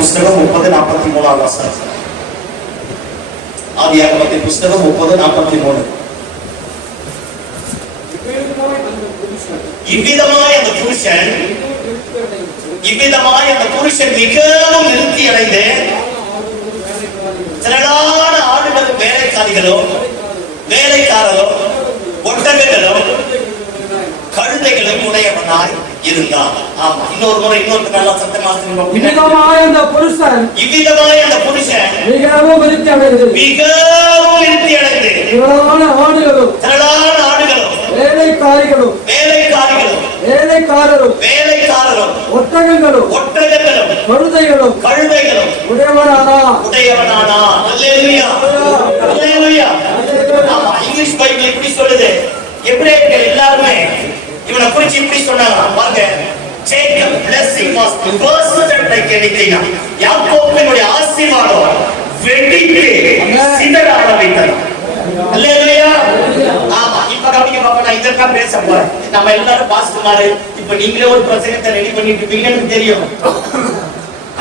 புஸ்தகம் 30:43 வசனம். ஆதியாகமத்தின் புஸ்தகம் 30:43. இவ்விதமாய் அந்த புருஷன் மிகவும் விருத்தி அடைந்து திரளான ஆடுகளும் வேலைக்காரிகளும் வேலைக்காரரும் ஒட்டகங்களும் கழுதைகளும் உடையவனாய் இருந்தான். ஆமா, இன்னொரு முறை நல்லா சத்தமா இவ்விதமாய் அந்த புருஷன் மிகவும் விருத்தி அடைந்து திரளான ஆடுகளும் வேலைக்காரரும் ஒட்டகங்களும் கழுதைகளும் உடையவனானா. ஆமா, இங்கிலீஷ் பைபிள் இப்படி சொல்லுது. எபிரேயர்கள் எல்லாருமே இவனை குறிச்சு இப்படி சொன்னாங்க. பாருங்க, Jacob blessing was persecuted like anything. யாக்கோபினுடைய ஆசீர்வாதம் வெடித்து சிதற ஆரம்பித்தது. அல்லேலூயா. ஆமா, இப்ப கவனிங்க பாப்பா, நான் இதற்காக பேச போறேன். நம்ம எல்லாரும் பாஸ்டர்மாரு இப்ப நீங்களே ஒரு பிரசங்கத்தை ரெடி பண்ணிட்டு இருப்பீங்கன்னு எனக்கு தெரியும்.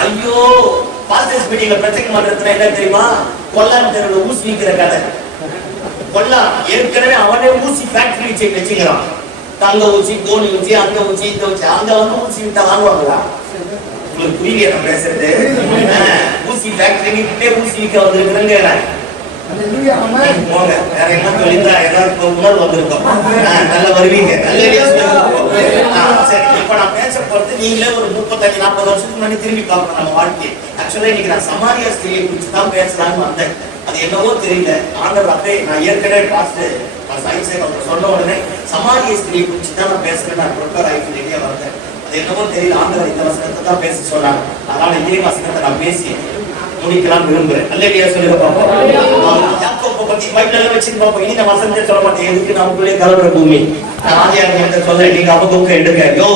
ஐயோ, பாஸ்டர்ஸ் மீட்டிங்ல பிரசங்கம் பண்றதுன்னா என்ன தெரியுமா? கொல்லான் தெருவுல ஊசி விக்கிற கதை. கொல்லாம் ஏற்கனவே அவனே ஊசி ஃபேக்டரி வச்சுக்கிறான். தங்க ஊசி, கோணி ஊசி, அந்த ஊசி, இந்த ஊசி. அங்க வந்து ஊசி விட்டா வாங்குவாங்களா? உங்களுக்கு புரியல நான் பேசுறது? ஊசி ஃபேக்டரி ஊசி விற்க வந்திருக்கிறேங்க. போங்க, வேற என்ன தொழிலா ஏதாவது உணர்வு வந்திருக்கோம். நல்லா வருவீங்க. சரி, இப்ப நான் பேச போறது நீங்களே ஒரு 35-40 வருஷத்துக்கு முன்னாடி திரும்பி பார்க்கணும் நம்ம வாழ்க்கையை. ஆக்சுவலா இன்னைக்கு நான் சமாரியா ஸ்திரியை குறிச்சு தான் பேசலான்னு வந்தேன். அது என்னவோ தெரியல, ஆண்டவர் அப்பே நான் ஏற்கனவே பார்த்து சொன்ன உடனே சமாரிய ஸ்திரியை குறிச்சு தான் நான் பேசுறேன். நான் ப்ரிப்பேர் ஆகிட்டு ரெடியா வந்தேன். அது என்னவோ தெரியல, ஆண்டவர் இந்த வசனத்தை தான் பேச சொன்னாங்க. அதனால இதே வசனத்தை நான் பேசி முடிக்கலாம் விரும்புறேன். அல்லேலூயா சொல்லுங்க பாப்போம். யாக்கோபை பத்தி பைபிள்ல வச்சிட்டு பாப்போம். இனி நான் வசனத்தை சொல்ல மாட்டேன். எதுக்கு நமக்குள்ளே கலவர பூமி. நான் ஆதியாகமத்தை சொல்றேன், நீங்க அப்ப எடுக்க. யோ,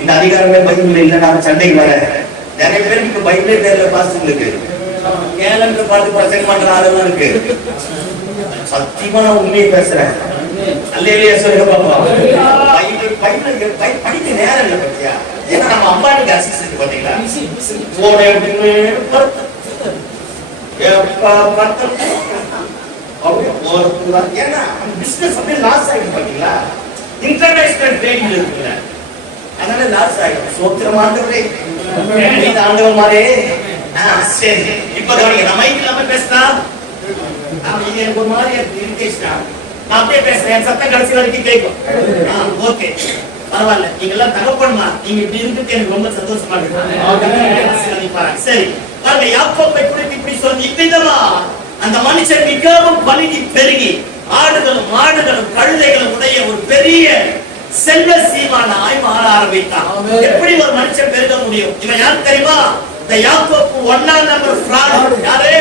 இந்த அதிகாரமே பைபிள்ல இல்ல, நான் சண்டைக்கு வரேன். நிறைய பேருக்கு பைபிளே தெரியல பாஸ்டருக்கு. கேலண்டர் பார்த்து பிரசங்கம் பண்ற ஆளுதான் இருக்கு. சத்தியமா நான் உண்மையை பேசுறேன். அல்லேலூயா சொல்லுங்க பாப்போம். பைபிள் படிக்க நேரம் இல்லை பத்தியா? ஏன்னா நம்ம அம்பானிக்கு அசிஸ்டன்ட் பாத்தீங்களா, போன இன்டர்நேஷனல் ட்ரேடிங் இருக்குல்ல, அதனால லாஸ் ஆயிடும். சோத்திரம் ஆண்டவரே, ஆண்டவர் மாதிரி. சரி, இப்ப நம்ம மைக் இல்லாம பேசினா எனக்கு ஒரு மாதிரி இரிட்டேஷன். நான் அப்படியே பேசுறேன், சத்தம் கடைசி வரைக்கும் கேட்கும். ஓகே, பரவாயில்ல. நீங்க எல்லாம் தகப்பன்மா, நீங்க இப்படி இருக்கு எனக்கு ரொம்ப சந்தோஷமா இருக்கு. சரி, பாருங்க, யாக்கோபை குறித்து இப்படி சொல்லி இவ்விதமா அந்த மனுஷன் மிகவும் பலுகி பெருகி ஆடுகளும் மாடுகளும் கழுதைகளும் உடைய ஒரு பெரிய செல்வ சீமானாய் மாற ஆரம்பித்தான். எப்படி ஒரு மனுஷன் பெருக முடியும்? இவன் யார் தெரியுமா? இந்த யாக்கோபு 1ஆம் நம்பர் ஃப்ராட். யாரு?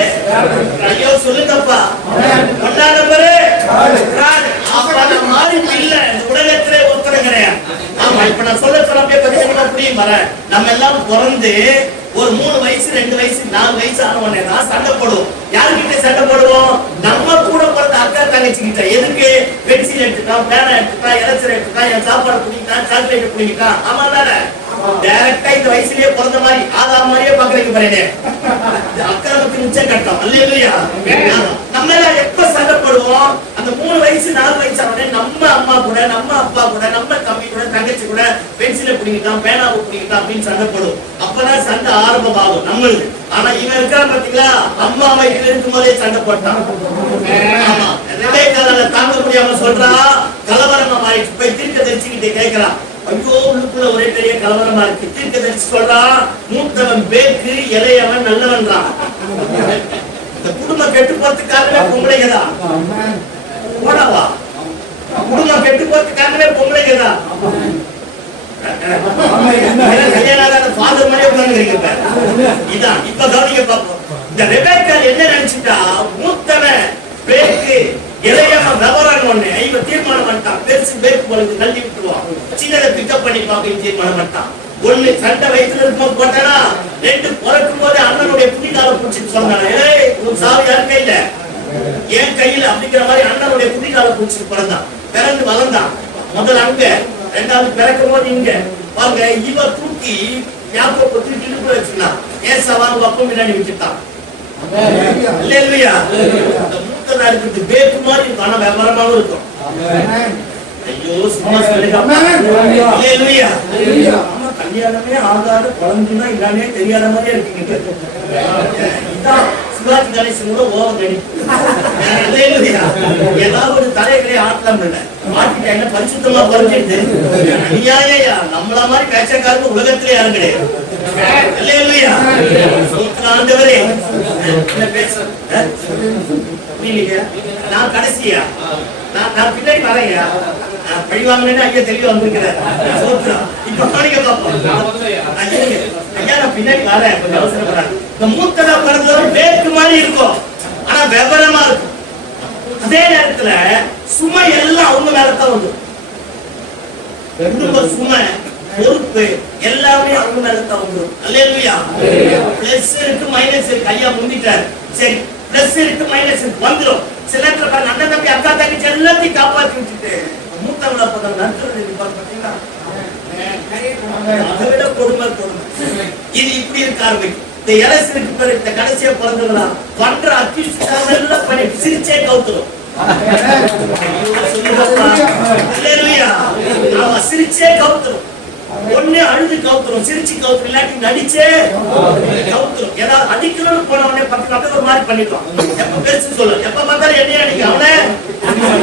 ஐயோ சொல்லுங்கப்பா, 1ஆம் நம்பர் ஃப்ராட். அப்ப நம்ம மாறி இல்ல, இந்த உலகத்திலே ஒருத்தர் கிடையாது. ஆமா, இப்ப நான் சொல்ல அப்படியே பரிசீலனை புரியும் வர. நம்ம எல்லாம் பிறந்து ஒரு 3 வயசு 2 வயசு 4 வயசு ஆனவனே தான் சண்டை போடுவோம். யாருக்கிட்ட சண்டை போடுவோம்? நம்ம கூட பிறந்த அக்கா தங்கச்சி கிட்ட. எதுக்கு? பென்சில் எடுத்துட்டான், பேனா எடுத்துட்டான், எலக்சர் எடுத்துட்டான், என் சாப்பாடு குடிக்கிட்டான், சாக்லேட் குடிக்கிட்டான். ஆமா தானே? டைரக்டா இந்த வயசுலயே பிறந்த மாதிரி ஆதாம் மாதிரியே பாக்குறீங்க பாருங்க. அக்கிரமத்தின் உச்ச கட்டம். அல்லேலூயா. நம்ம எல்லாம் எப்ப சண்டை போடுவோம்? அந்த 3 வயசு 4 வயசு ஆனவனே நம்ம அம்மா கூட, நம்ம அப்பா கூட, நம்ம தம்பி கூட, தங்கச்சி கூட பென்சிலை பிடிக்கிட்டான், பேனாவை பிடிக்கிட்டான் அப்படின்னு சண்டை போடுவோம். அப்பதான் சண்டை ஆரம்பமாகும் நம்மளுக்கு. ஆனா இவன் இருக்கா பாத்தீங்களா, அம்மா வயிற்றுல இருக்கும் போதே சண்டை போட்டான். ஆமா, தாங்க முடியாம சொல்றா, கலவரமா மாறிட்டு போய் தீர்க்க தரிசிக்கிட்டே கேட்கிறான். ஐயோ, உள்ளுக்குள்ள ஒரே பெரிய கலவரமா இருக்கு. தீர்க்க தரிசி சொல்றா, மூத்தவன் பேக்கு, இளையவன் நல்லவன்றான். இந்த குடும்பம் கெட்டு போறதுக்கு காரணமே பொம்பளைங்கதான். போடாவா, குடும்பம் கெட்டு போறதுக்கு காரணமே பொம்பளைங்கதான். கல்யாணம் ஆகாத ஃபாதர் மாதிரியே உட்கார்ந்துருக்கீங்க. இதான் இப்ப கவனிக்க பார்ப்போம். இந்த ரெபேக்காள் என்ன நினைச்சுட்டா, மூத்தவன் பேக்கு, இளையவன் விவரம் ஒண்ணு இவன் தீர்மானம் பண்ணிட்டான். பெருசு பேக்கு போறது தள்ளி விட்டுருவான், சின்னதை பிக்கப் பண்ணி பார்க்க தீர்மானம் பண்ணிட்டான். ஒண்ணு சண்டை வயிற்றுல இருக்கும் போட்டானா, 2 பிறக்கும் போது அண்ணனுடைய புதிகால பிடிச்சிட்டு சொன்னானா, ஏய் உன் சாவு யார் கையில? என் கையில அப்படிங்கிற மாதிரி அண்ணனுடைய புதிகால பிடிச்சிட்டு பிறந்தான். பிறந்து வளர்ந்தான். முதல்ல அங்க, ரெண்டாவது பிறக்கும் போது இங்க பாருங்க. இவ தூக்கி யாக்கோபு தூக்கி இடுப்புல வச்சுக்கலாம். ஏசாவான் அப்பம் பின்னாடி வச்சுட்டான். அல்லேலூயா. அந்த மூத்ததா இருக்குது பேக்கு மாதிரி இருக்கும், ஆனா விவரமாவும் இருக்கும். ஐயோ சும்மா சொல்லுங்க. அல்லேலூயா. ஆமா, கல்யாணமே ஆகாத குழந்தைன்னா இல்லாமே தெரியாத மாதிரியே இருக்கீங்க. இதான் சிவாஜி கணேசன் கூட ஓவர் நடிப்பு. ஏதாவது ஒரு தலைகளை ஆட்டலாம் இல்ல, ஆட்டிட்டாங்க பரிசுத்தமா பறிஞ்சிட்டு ஐயா நம்மள மாதிரி பேச்சக்காரங்க உலகத்திலே யாரும் கிடையாது. அல்லேலூயா. ஆண்டவரே என்ன பேச நான் கடைசியா நான் பின்னாடி வரையா பழிவாங்கன்னு ஐயா தெளிவா வந்திருக்கிறார். இப்ப காணிக்க பார்ப்போம். ஐயா நான் பின்னாடி வரேன், கொஞ்சம் அவசரப்படுறேன். இந்த மூத்ததா பிறந்தவரும் வேக்கு மாதிரி இருக்கும், ஆனா விவரமா இருக்கும். அதே நேரத்துல சுமை எல்லாம் அவங்க மேலதான் வந்து குடும்ப சுமை பொறுப்பு எல்லாமே அவங்க மேலதான் வந்துடும். அல்லேலூயா. பிளஸ் இருக்கு மைனஸ் இருக்கு. ஐயா முந்திட்டாரு, சரி பிளஸ் இருக்கு மைனஸ் இருக்கு வந்துடும். சில நேரத்துல பாருங்க, அண்ணன் தம்பி அக்கா தங்கச்சி எல்லாத்தையும் காப்பாற்றி விட்டுட்டு மூத்தவங்கள பாத்தீங்கன்னா அதை விட கொடுமை கொடுமை. இது இப்படி இருக்க ஆரம்பிக்கும். இந்த எலெக்ஷனுக்கு பிறகு இந்த கடைசியா பிறந்தவங்களா பண்ற அக்யூஸ் எல்லாம் பண்ணி சிரிச்சே கவுத்துடும். சிரிச்சே கவுத்துரும். ஒண்ணு அழுது கவுத்துரும், சிரிச்சு கவுத்துரும், இல்லாட்டி நடிச்சே கவுத்துரும். ஏதாவது அடிக்கணும்னு போன உடனே 10 நாட்கள் ஒரு மாதிரி பண்ணிடுவான். எப்ப பெருசு சொல்ல, எப்ப பார்த்தாலும் என்ன அடிக்க அவனை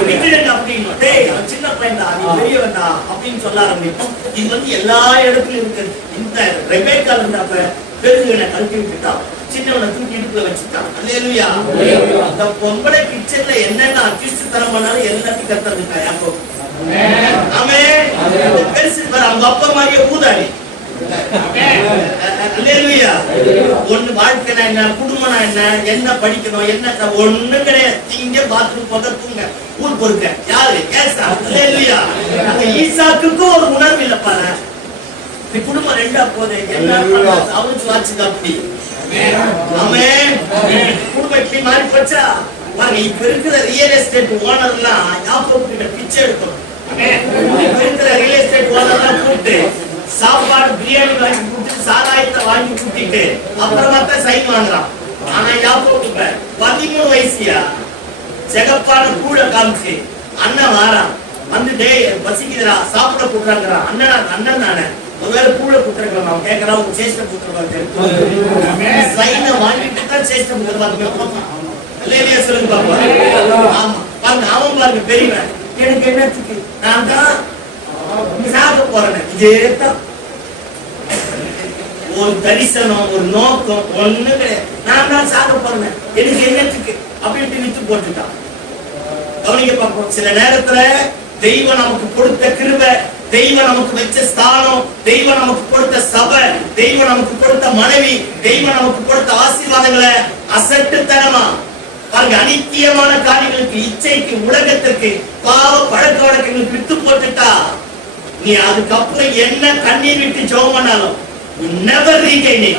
விட்டுடுங்க அப்படின்னு. டேய் அவன் சின்ன பையன் தான், நீ பெரியவன் தான் அப்படின்னு சொல்ல ஆரம்பிக்கும். இது வந்து எல்லா இடத்துலயும் இருக்கு. இந்த ரெபேக்கால இருந்தப்ப பெருகுகளை கழட்டி விட்டுட்டான், சின்னவனை தூக்கி இடுப்புல வச்சுட்டான். அல்லேலூயா. அந்த பொம்பளை கிச்சன்ல என்னென்ன அக்யூஸ் தரம் பண்ணாலும் எல்லாத்தையும் கத்துறதுக்கா யாக்கோபு. ஆமென். பெருசு பாரு, அவங்க அப்பா மாதிரியே ஊதாடி. அல்லேலூயா. ஒண்ணு வாழ்க்கைனா என்ன, குடும்பம்னா என்ன, என்ன படிக்கணும், என்ன ஒண்ணு கிடையாது. இங்க பாத்ரூம் போக தூங்க ஊர் பொறுக்க யாரு ஏசா. அல்லேலூயா. அந்த ஈசாக்குக்கும் ஒரு உணர்வு இல்ல பாரு. இந்த குடும்பம் ரெண்டா போதே என்ன அவனுக்கு வாச்சுது அப்படி. ஆமென். குடும்பம் இப்படி மாறி போச்சா பாருங்க. இப்ப இருக்கிற ரியல் எஸ்டேட் ஓனர்லாம் யாக்கோபு கிட்ட பிச்சை எடுக்கணும். இப்ப இருக்கிற ரியல் எஸ்டேட் ஓனர்லாம் கூப்பிட்டு சாப்பாடு பிரியாணி வாங்கி கொடுத்து சாராயத்தை வாங்கி கூட்டிட்டு அப்புறமா தான் சைன் வாங்குறான். ஆனா யாக்கோபு 13 வயசுயா செகப்பான கூட காமிச்சு அண்ணன் வாரான் வந்து, டேய் பசிக்குதுடா சாப்பிட கூட்டுறாங்கிறான். அண்ணன் தானே, ஒருவேளை கூட கூட்டுறாங்க. அவன் கேட்கறான், உங்க சேஷ்ட கூட்டுறாங்க. சைனை வாங்கிட்டு தான் சேஷ்ட கூட்டுறாங்க. அல்லேலூயா சொல்லுங்க பாப்பா. ஆமா பாருங்க, அவன் பாருங்க பெரியவன். எனக்கு என்னத்துக்கு, நான் தான் சாக போறேன். இதேதான் ஒரு தரிசனம், ஒரு நோக்கம் ஒண்ணு கிடையாது. நான் தான் சாக போறேன், எனக்கு என்னத்துக்கு அப்படின்ட்டு வித்து போட்டுட்டான். கவனிக்க பார்ப்போம். சில நேரத்துல தெய்வம் நமக்கு கொடுத்த கிருபை, தெய்வம் நமக்கு வச்ச ஸ்தானம், தெய்வம் நமக்கு கொடுத்த சபை, தெய்வம் நமக்கு கொடுத்த மனைவி, தெய்வம் நமக்கு கொடுத்த ஆசீர்வாதங்களை அசட்டுத்தனமா பாருங்க அனித்தியமான காரியங்களுக்கு, இச்சைக்கு, உலகத்திற்கு, பாவ பழக்க வழக்கங்களுக்கு விட்டு போட்டுட்டா நீ அதுக்கப்புறம் என்ன கண்ணீர் விட்டு ஜெபம் பண்ணாலும் never regain it.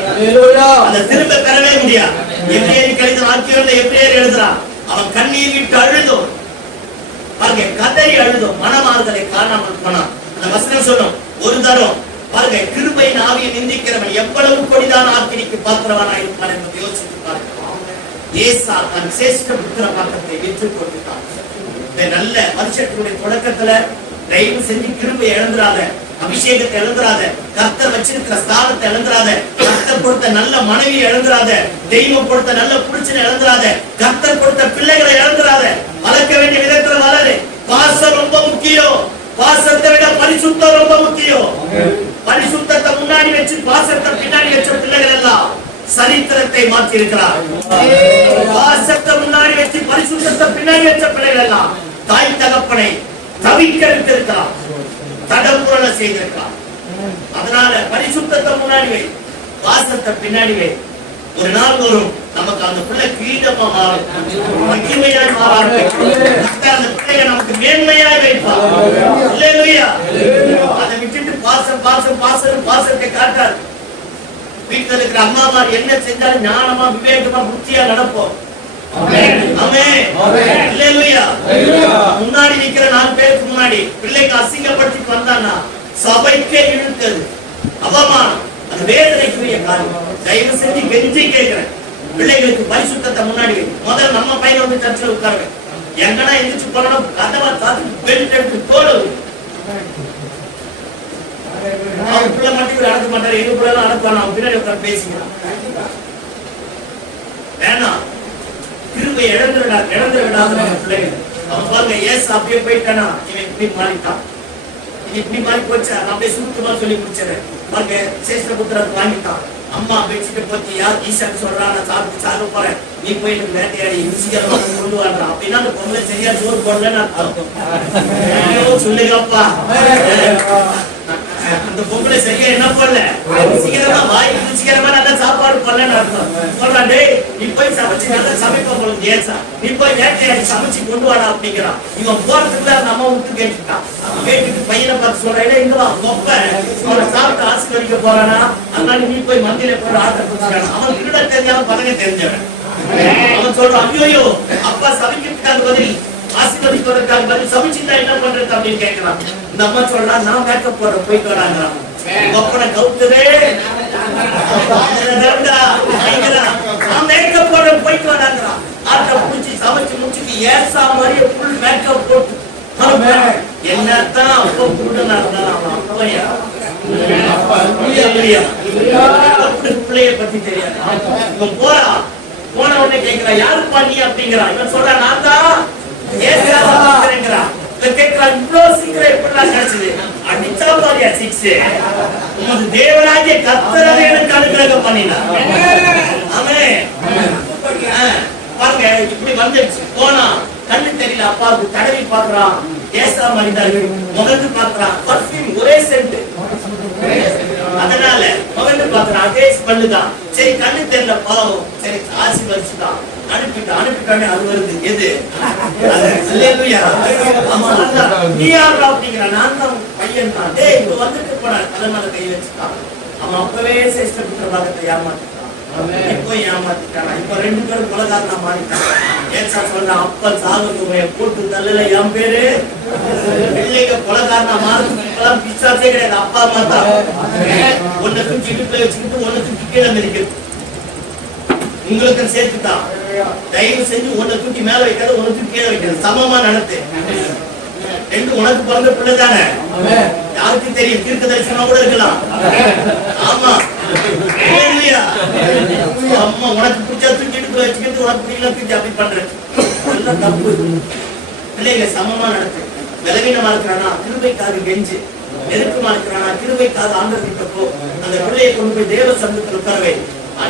அந்த திரும்ப பெறவே முடியாது. எபிரேயர் கடிதம் ஆக்கியோட எபிரேயர் எழுதுறான், அவன் கண்ணீர் விட்டு அழுதோ பாருங்க, கதறி அழுதோ மனமாறுதலை காணாமல் போனான். அந்த வசனம் சொல்லும், ஒரு தரம் பாருங்க கிருபையின் ஆவியை நிந்திக்கிறவன் எவ்வளவு கொடிதான ஆக்கினிக்கு பாத்திரவானாய் இருப்பான் என்பதை யோசித்து பாருங்க. ஏசா தன் சேஷ்ட புத்திர பாத்திரத்தை விற்று போட்டுட்டான். இந்த நல்ல வருஷத்துடைய தொடக்கத்துல தயவு செஞ்சு கிருபை இழந்துராத, அபிஷேகத்தை இழந்துராத, கர்த்தர் வச்சிருக்கிற ஸ்தானத்தை இழந்துராத, கர்த்தர் கொடுத்த நல்ல மனைவி இழந்துராத, தெய்வம் கொடுத்த நல்ல புருஷனை இழந்துராத, கர்த்தர் கொடுத்த பிள்ளைகளை இழந்துராத. வளர்க்க வேண்டிய விதத்துல வளரு. பாசம் ரொம்ப முக்கியம். பாசத்தை விட பரிசுத்தம் ரொம்ப முக்கியம். பரிசுத்தத்தை முன்னாடி வச்சு பாசத்தை பின்னாடி வச்ச பிள்ளைகள் எல்லாம் சரித்திரத்தை மாற்றி இருக்கிறார். பாசத்தை முன்னாடி வச்சு பரிசுத்தத்தை பின்னாடி வச்ச பிள்ளைகள் எல்லாம் தாய் தகப்பனை தவிக்க விட்டிருக்கிறார், தடபுரண செய்திருக்கிறார். அதனால பரிசுத்தத்தை முன்னாடி வை, பாசத்தை பின்னாடி வை. ஒரு நாள் வரும் நமக்கு அந்த பிள்ளை கீழமா மாறும், மகிமையாய் மாறாரு. அந்த பிள்ளையை நமக்கு மேன்மையாய் வைப்பார். அல்லேலூயா. அதை விட்டுட்டு பாசம் பாசம் பாசம் பாசத்தை காட்டார். வீட்டுல இருக்கிற அம்மாமார் என்ன செஞ்சாலும் ஞானமா விவேகமா புத்தியா நடப்போம். முன்னாடி நிக்கிற 4 பேருக்கு முன்னாடி பிள்ளைக்கு அசிங்கப்படுத்திட்டு வந்தான்னா சபைக்கே இழுத்தது அவமானம், அது வேதனைக்குரிய காரியம். தயவு செஞ்சு கெஞ்சி கேட்கிறேன், பிள்ளைகளுக்கு பரிசுத்தத்தை முன்னாடி முதல்ல நம்ம பையன் வந்து சர்ச்சில் உட்காருவேன். எங்கன்னா எந்திரிச்சு போனோம் கதவை தாத்து பெல்ட் எடுத்து தோடுது. அவன் பிள்ளை மட்டும் அடக்க மாட்டாரு, எங்க பிள்ளை அடக்குவான். அவன் பின்னாடி உட்காந்து பேசிக்கிறான். வேணாம், திரும்ப இழந்து விடாத பிள்ளைகள். அவன் பாருங்க, ஏசு அப்படியே போயிட்டானா இவன் இப்படி மாறிட்டான், இப்படி மாறி போச்சு. அப்படியே சுருக்கமா சொல்லி முடிச்சிடறேன் பாருங்க. சேஷ்டபுத்திரத்தை வாங்கிட்டான். அம்மா பெட்ஷீட்டை பத்தி யார் ஈசாக்கு சொல்றான், நான் சாப்பிட்டு சாக போறேன், நீ போய் எனக்கு வேட்டையாடி ருசிகரமா கொண்டு வாடுறான். அப்படின்னா அந்த பொண்ணு சரியா சோறு போடலன்னு அர்த்தம். சொல்லுங்கப்பா, அந்த பொம்பளை சரியா என்ன பண்ணல, ருசிகரமா வாய்க்கு ருசிகரமா நல்லா சாப்பாடு பண்ணலன்னு அர்த்தம். சொல்றான், டேய் நீ போய் சமைச்சு நல்லா சமைப்ப போல ஏசா, நீ போய் வேட்டையாடி சமைச்சு கொண்டு வாடா அப்படிங்கிறான். இவன் போறதுக்குள்ள அந்த அம்மா விட்டு கேட்டுட்டான். கேட்டுட்டு பையனை பார்த்து சொல்றேன், இங்க வா கொப்ப அவனை சாப்பிட்டு ஆசீர்வதிக்க போறானா, அதனால நீ போய் மந்தியில போய் ஆட்டை பிடிச்சான். அவன் திருட தெரிஞ்சாலும் பதங்க தெரிஞ்சவன். அவன் சொல்றான், ஐயோ அப்பா சமைக்கிறதுக்காக பதில் ஆசீர்வதிப்பதற்காக பதில் சமைச்சுட்டா என்ன பண்றது அப்படின்னு கேட்கிறான். இந்த அம்மா சொல்றான், நான் மேக்கப் போடுற போயிட்டு வராங்கிறான். ஒப்பனை கவுத்துவே நான் மேக்கப் போடுற போயிட்டு வராங்கிறான். ஆட்டை புடிச்சு சமைச்சு முடிச்சுட்டு ஏசா மாதிரியே ஃபுல் மேக்கப் போட்டு என்னத்தான் அப்ப கூடனா இருந்தாலும் அவன் அப்பையா பிள்ளைய பத்தி தெரியாது. இவன் போறான், போன உடனே கேட்கிறான், யாருப்பா நீ அப்படிங்கிறான். இவன் சொல்றான், நான் தான் ஏசாங்கிறான். கேட்கிறான், இவ்வளவு சீக்கிரம் எப்படிலாம் கிடைச்சது? அடிச்சா பாரியா சிக்ஸ், உமது தேவனாகிய கர்த்தர் எனக்கு அனுகிரகம் பண்ணினார். ஆமென். பாருங்க, இப்படி வந்துடுச்சு. போனா கண்ணு தெரியல அப்பாவுக்கு, தடவி பாக்குறான், ஏசா மனிதர்கள் முகந்து பாக்குறான், பர்ஃபியூம் ஒரே சென்ட், அதனால முகந்து பாக்குறான், அதே ஸ்மெல்லுதான். சரி கண்ணு தெரியல பாவம், சரி ஆசீர்வதிச்சுதான் அனுப்பிட்டானே. அது வருது எது? அல்லேலூயா. ஆமா, நீ யாரா அப்படிங்கிறான். நான் தான் பையன் தான். டேய் இங்க வந்துட்டு போனா தலைமையில கை வச்சுட்டான். அவன் அப்பவே சேஷ்டபுத்திர பாகத்தை ஏமாத்திட்டான். இப்போ ஏமாத்திட்டான். இப்ப 2 பேரும் கொலைகாரனா மாறிட்டான். ஏசா சொல்றான், அப்பா சாகுதுமைய போட்டு தள்ளல என் பேரு பிள்ளைங்க கொலைகாரனா மாறுறதுக்கு இப்பெல்லாம் பிசாசே கிடையாது, அப்பா அம்மா தான். ஒன்ன தூக்கி இடுப்புல வச்சுக்கிட்டு ஒன்ன தூக்கி கீழே மிதிக்கிறது. உங்களுக்கு சேர்த்துதான். தயவு செஞ்சு ஒன்ன தூக்கி மேல வைக்காத, ஒன்ன தூக்கி கீழே வைக்கிறது. சமமா நடத்து. 2 உனக்கு பிறந்த பிள்ளை தானே, யாருக்கு தெரியும், தீர்க்க தரிசனமா கூட இருக்கலாம். ஆமா, அம்மா உனக்கு பிடிச்சா தூக்கி இடுப்புல வச்சுக்கிட்டு உனக்கு பிடிக்கல தூக்கி அப்படி பண்றது எல்லாம் தப்பு. பிள்ளைகளை சமமா நடத்து. விலவீனமா இருக்கிறானா கிருபைக்காக கெஞ்சு, நெருக்கமா இருக்கிறானா கிருபைக்காக ஆண்டவர்கிட்ட போ. அந்த பிள்ளையை கொண்டு போய் தேவ சமூகத்தில் உட்காரவே.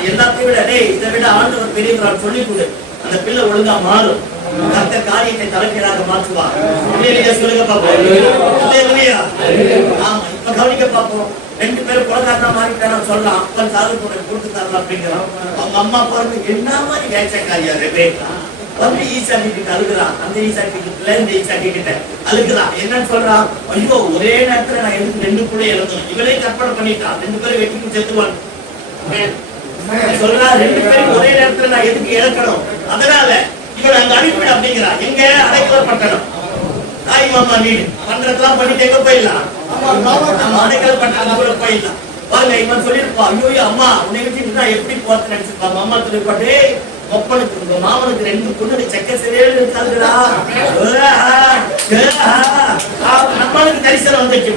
எல்லாத்தையும் விட டேய் இதை விட ஆண்டவர் பெரியவரால் சொல்லிக் கொடு. அந்த பிள்ளை ஒழுங்கா மாறும். கர்த்தர் காரியத்தை தலைகீழாக மாற்றுவார். சொல்லுங்க பாப்போம். ஆமா, இப்ப கவனிக்க பாப்போம். 2 பேரும் கொலைகாரனா மாறிட்டானா சொல்றான், அப்பன் சாகு போட கொடுத்து தரலாம் அப்படிங்கிறான். அவங்க அம்மா பாருங்க என்ன மாதிரி வேச்சக்காரியா ரெபேக்கா வந்து ஈசாக்கி கிட்ட அழுகுறான். அந்த ஈசாக்கி கிட்ட இந்த ஈசாக்கி கிட்ட அழுகுறான். என்னன்னு சொல்றான், ஐயோ ஒரே நேரத்துல நான் எதுக்கு 2 பிள்ளை இறந்தோம், இவளே கற்பனை பண்ணிட்டான், 2 பேரும் வெட்டிக்கு செத்துவான் சொல்றா. 2 பேரும் ஒரே நேரத்துல நான் எதுக்கு இழக்கணும், அதனால இவன் அங்க அனுப்பிடு அப்படிங்கிறான். எங்க அடைக்கலம் பட்டணும், தாய் மாமா வீடு பண்றதெல்லாம் பண்ணிட்டு எங்க போயிடலாம், நம்ம அடைக்கலம் பட்டணத்துக்குள்ள போயிடலாம். பாருங்க இவன் சொல்லிருப்பான், ஐயோ அம்மா உன்னை வச்சுட்டு நான் எப்படி போறது நினைச்சிருப்பாங்க. அம்மா சொல்லிருப்பாட்டே ஒப்பனுக்கு மாமனுக்கு 2 பொண்ணு செக்க சரியாக இருக்காதுடா, நம்மளுக்கு தரிசனம் வந்துச்சு.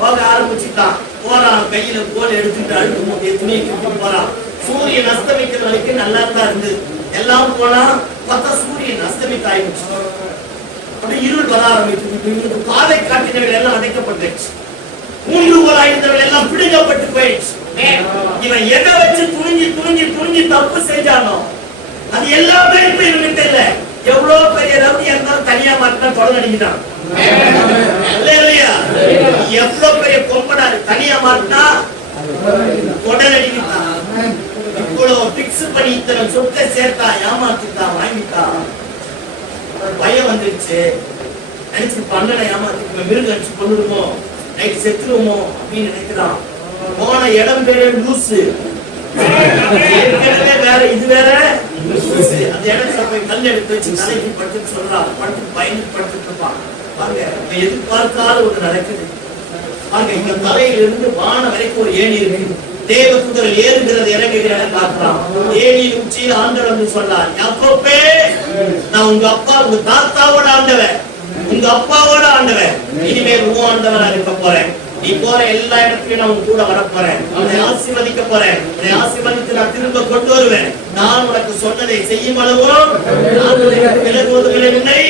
போக ஆரம்பிச்சுட்டான். போறான், கையில கோல் எடுத்துட்டு அழுது மூட்டைய துணியை கிட்ட போறான். சூரியன் அஸ்தமிக்கிற வரைக்கும் நல்லா தான் இருந்து எல்லாம் போனா பார்த்தா சூரியன் அஸ்தமித்தாயிடுச்சு. அப்படியே இருள் வர ஆரம்பிச்சு. பாதை காட்டினவர்கள் எல்லாம் அடைக்கப்பட்டுச்சு. 3 போலாயிருந்தவர்கள் எல்லாம் பிடுங்கப்பட்டு போயிடுச்சு. இவன் எதை வச்சு துணிஞ்சு துணிஞ்சு துணிஞ்சு தப்பு செஞ்சானோ அது எல்லாமே இப்ப இவன்கிட்ட இல்ல. எவ்வளவு பெரிய ரவுடி இருந்தாலும் தனியா மாட்டினா தொடர் அடிக்கிறான். எவ்வளவு பெரிய கொம்பனாரு தனியா மாட்டினா தொடர் அடிக்கிறான். இவ்வளவு பிக்ஸ் பண்ணி இத்தனை சொத்தை சேர்த்தா ஏமாத்திட்டான், வாங்கிட்டான். பயம் வந்துருச்சு. நினைச்சு பண்ணனை ஏமாத்தி மிருகம் அடிச்சு கொண்டுடுமோ, நைட்டு செத்துருவோமோ அப்படின்னு நினைக்கிறான். போன இடம் பேரு லூசு. ஏற்கனவே வேற இது வேற. அந்த இடத்துல போய் கல் எடுத்து வச்சு தலைக்கு படுத்து சொல்றான், படுத்து பயந்து படுத்துட்டு இருப்பான். பாருங்க, எதிர்பார்க்காத ஒன்று நடக்குது. பாருங்க, இந்த தலையிலிருந்து வானம் வரைக்கும் ஒரு ஏணி இருக்கு. தேவதூதர் ஏறுகிறது இறங்குகிறத பார்க்கலாம். ஏணியின் உச்சியில் ஆண்டவர் வந்து சொன்னார், யாக்கோபே, நான் உங்க அப்பா உங்க தாத்தாவோட ஆண்டவன், உங்க அப்பாவோட ஆண்டவன், இனிமேல் உன் ஆண்டவனா இருக்க போறேன். நீ போற எல்லா இடத்துலயும் நான் உன் கூட வர போறேன். உன்னை ஆசீர்வதிக்க போறேன். உன்னை ஆசீர்வதித்து நான் திரும்ப கொண்டு வருவேன். நான் உனக்கு சொன்னதை செய்யும் அளவும் விலகுவதில்லை.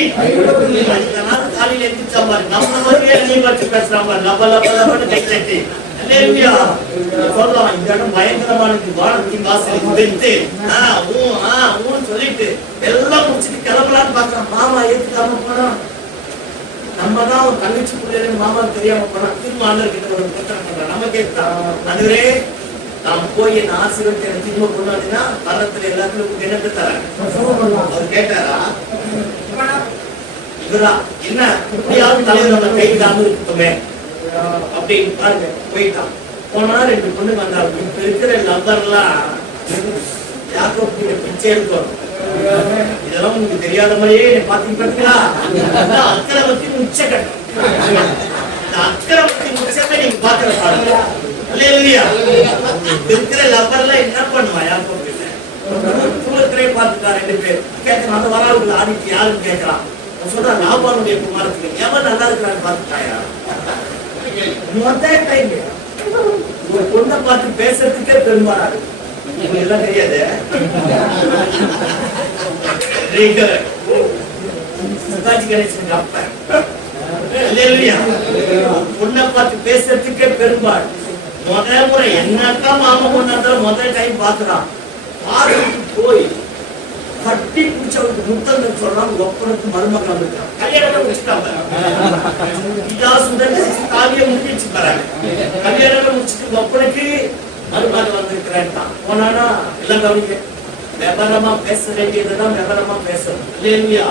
காலையில் எந்திரிச்சா பாரு, நம்ம மாதிரியே நீ பற்றி பேசுறான் பாரு, லப லப லபன்னு கை தட்டி சொல்லலாம். இந்த இடம் பயங்கரமானது, வானத்தின் வாசலுக்கு வெத்து சொல்லிட்டு எல்லாம் முடிச்சுட்டு கிளம்பலான்னு பாக்குறான். மாமா ஏத்துக்காம போனா, நம்ம தான் ஒரு தங்கச்சி பிள்ளைங்க மாமாவுக்கு தெரியாம போனா, திரும்ப ஆண்டவர்கிட்ட ஒரு பிரச்சனை பண்றான். நம்ம கேட்கலாம், அதுவரே நாம் போய் என் ஆசீர்வாதத்தை எனக்கு திரும்ப கொண்டு வந்தீங்கன்னா பரத்துல எல்லாத்துக்கும் கிணத்து தரேன். அவர் கேட்டாரா, இவரா என்ன இப்படியாவது தலைவர் நம்ம கைவிடாம இருக்குமே அப்படின்னு பாருங்க. போயிட்டான். போனா 2 பொண்ணு வந்தாங்க. இப்ப இருக்கிற லவ்வர்லாம் யாக்கோபு பிச்சை எடுக்கும். இதெல்லாம் உங்களுக்கு தெரியாத மாதிரியே பாத்தீங்களா? அக்கிரமத்தின் உச்சகட்டம். அக்கிரமத்தின் உச்சத்தை நீங்க பாக்குற பாருங்க. அல்லேலூயா. இருக்கிற லவ்வர்லாம் என்ன பண்ணுவா? யாக்கோபு தூரத்திலே பார்த்துட்டா 2 பேர் கேட்கறான். அந்த வராவுக்கு ஆதிக்கு யாருன்னு கேட்கறான். சொல்றா, லாபானுடைய குமாரத்துக்கு எவன் நல்லா இருக்கிறான்னு பார்த்துட்டாயா? ஒரு பொண்ணை பார்த்து பேசுறதுக்கே பெரும்பாடு எல்லாம் தெரியாது. பொண்ணை பார்த்து பேசுறதுக்கே பெரும்பாடு. முதல் முறை என்னத்தான் மாமா பொண்ணு முதல் டைம் பாக்குறான். போய் கட்டி பிடிச்சவருக்கு முத்தம் சொல்றான். ஒப்பனுக்கு மருமகன் இருக்கான். கல்யாணம் முடிச்சுட்டாங்க. தாலியை முடிச்சு போறாங்க. கல்யாணம் முடிச்சுட்டு ஒப்பனுக்கு மருமகன் வந்திருக்கிறேன் தான் போனானா. எல்லாம் கவனிக்க, விவரமா பேச வேண்டியதுதான் விவரமா பேசணும். இல்லையா?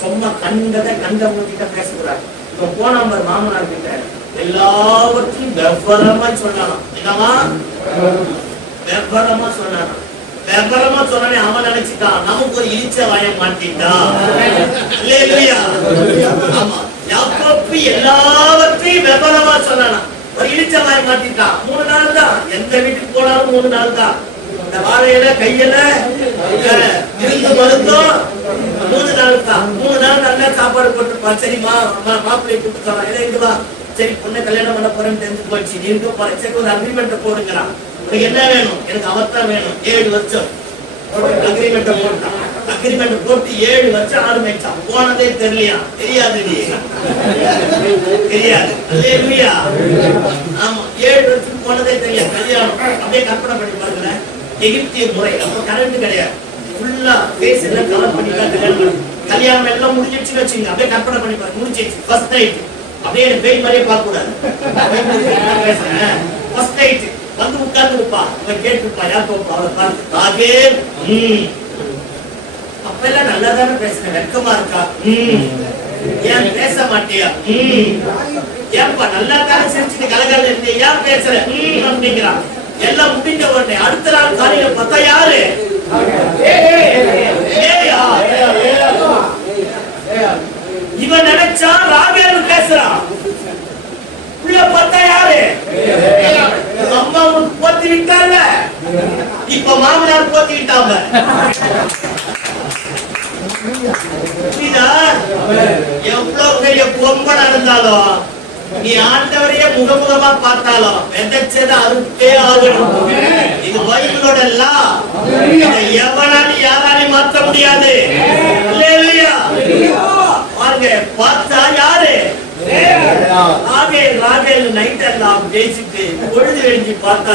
சும்மா கண்டதை கண்ட மூக்கிட்ட பேசக்கூடாது. இப்ப போனா மாமனார் கிட்ட எல்லாவற்றையும் விவரமா சொல்லலாம். என்னவா விவரமா சொல்லலாம். விவரமா சொன்னே அவன் நினைச்சுட்டான் நமக்கு ஒரு இழிச்ச வாய மாட்டிட்டான். ஆமா, யாக்கோபு எல்லாவற்றையும் விவரமா சொன்னான். ஒரு இழிச்ச வாய மாட்டிட்டான். 3 நாள் தான். எந்த வீட்டுக்கு போனாலும் 3 நாள் தான். இந்த வாழையில கையில இருந்து மருத்துவம் 3 நாள் தான். 3 நாள் நல்லா சாப்பாடு போட்டுருப்பான். சரிமா மாப்பிள்ளை கூப்பிட்டு தரான். இதுவா சரி, பொண்ணை கல்யாணம் பண்ண போறேன்னு தெரிஞ்சு போச்சு. நீ இருக்க போற, சரி ஒரு அக்ரிமெண்ட் போடுங்கிறான். என்ன வேணும்? எனக்கு அவர்தான் வேணும். 7 வருஷம் அக்ரிமெண்ட் போட்டான். அக்ரிமெண்ட் போட்டு 7 வருஷம் ஆடு மேய்ச்சான். போனதே தெரியலையா? தெரியாது. தெரியாது. அல்லேலூயா. ஆமா, 7 வருஷம் போனதே தெரியாது. கல்யாணம் அப்படியே கற்பனை பண்ணி பாருங்க. எகிப்திய முறை அப்ப கரண்ட் கிடையாது. ஃபுல்லா ஃபேஸ் எல்லாம் கவர் பண்ணி தான் கல்யாணம் எல்லாம் முடிஞ்சிடுச்சுன்னு வச்சுங்க. அப்படியே கற்பனை பண்ணி பாருங்க. முடிஞ்சிடுச்சு. ஃபர்ஸ்ட் நைட் அப்படியே பேய் மாதிரியே பார்க்க கூடாது. ஃபர்ஸ்ட் நைட் வந்து உட்கார்ந்து இருப்பா. அவன் கேட்டுப்பா, யாக்கோபு அவளை பார்த்து, ராகேல் அப்ப எல்லாம் நல்லா தானே பேசுறேன், வெட்கமா இருக்கா? ஏன் பேச மாட்டியா? ஏன்பா நல்லா தானே சிரிச்சுட்டு கலகல இருந்தே, ஏன் பேசுற அப்படிங்கிறான். எல்லாம் முடிஞ்ச உடனே அடுத்த நாள் காலையில பார்த்தா யாரு? இவன் நினைச்சா ராகேல் பேசுறான். உள்ள பார்த்தா யாரு? அம்மா போத்தி விட்டாங்க. இப்ப மாமனார் போத்தி விட்டாங்க. எவ்வளவு பெரிய பொம்பனை இருந்தாலும் நீ ஆண்டவரையே முகமுகமா பார்த்தாலும் விதைச்சதை அறுத்தே ஆகணும். இது பைபிளோட எல்லாம் எவனாலும் யாராலையும் மாற்ற முடியாது. பாருங்க, பார்த்தா யாரு? ராகேல் நைட் எல்லாம் பேசிட்டு பொழுது வெடிஞ்சு பார்த்தா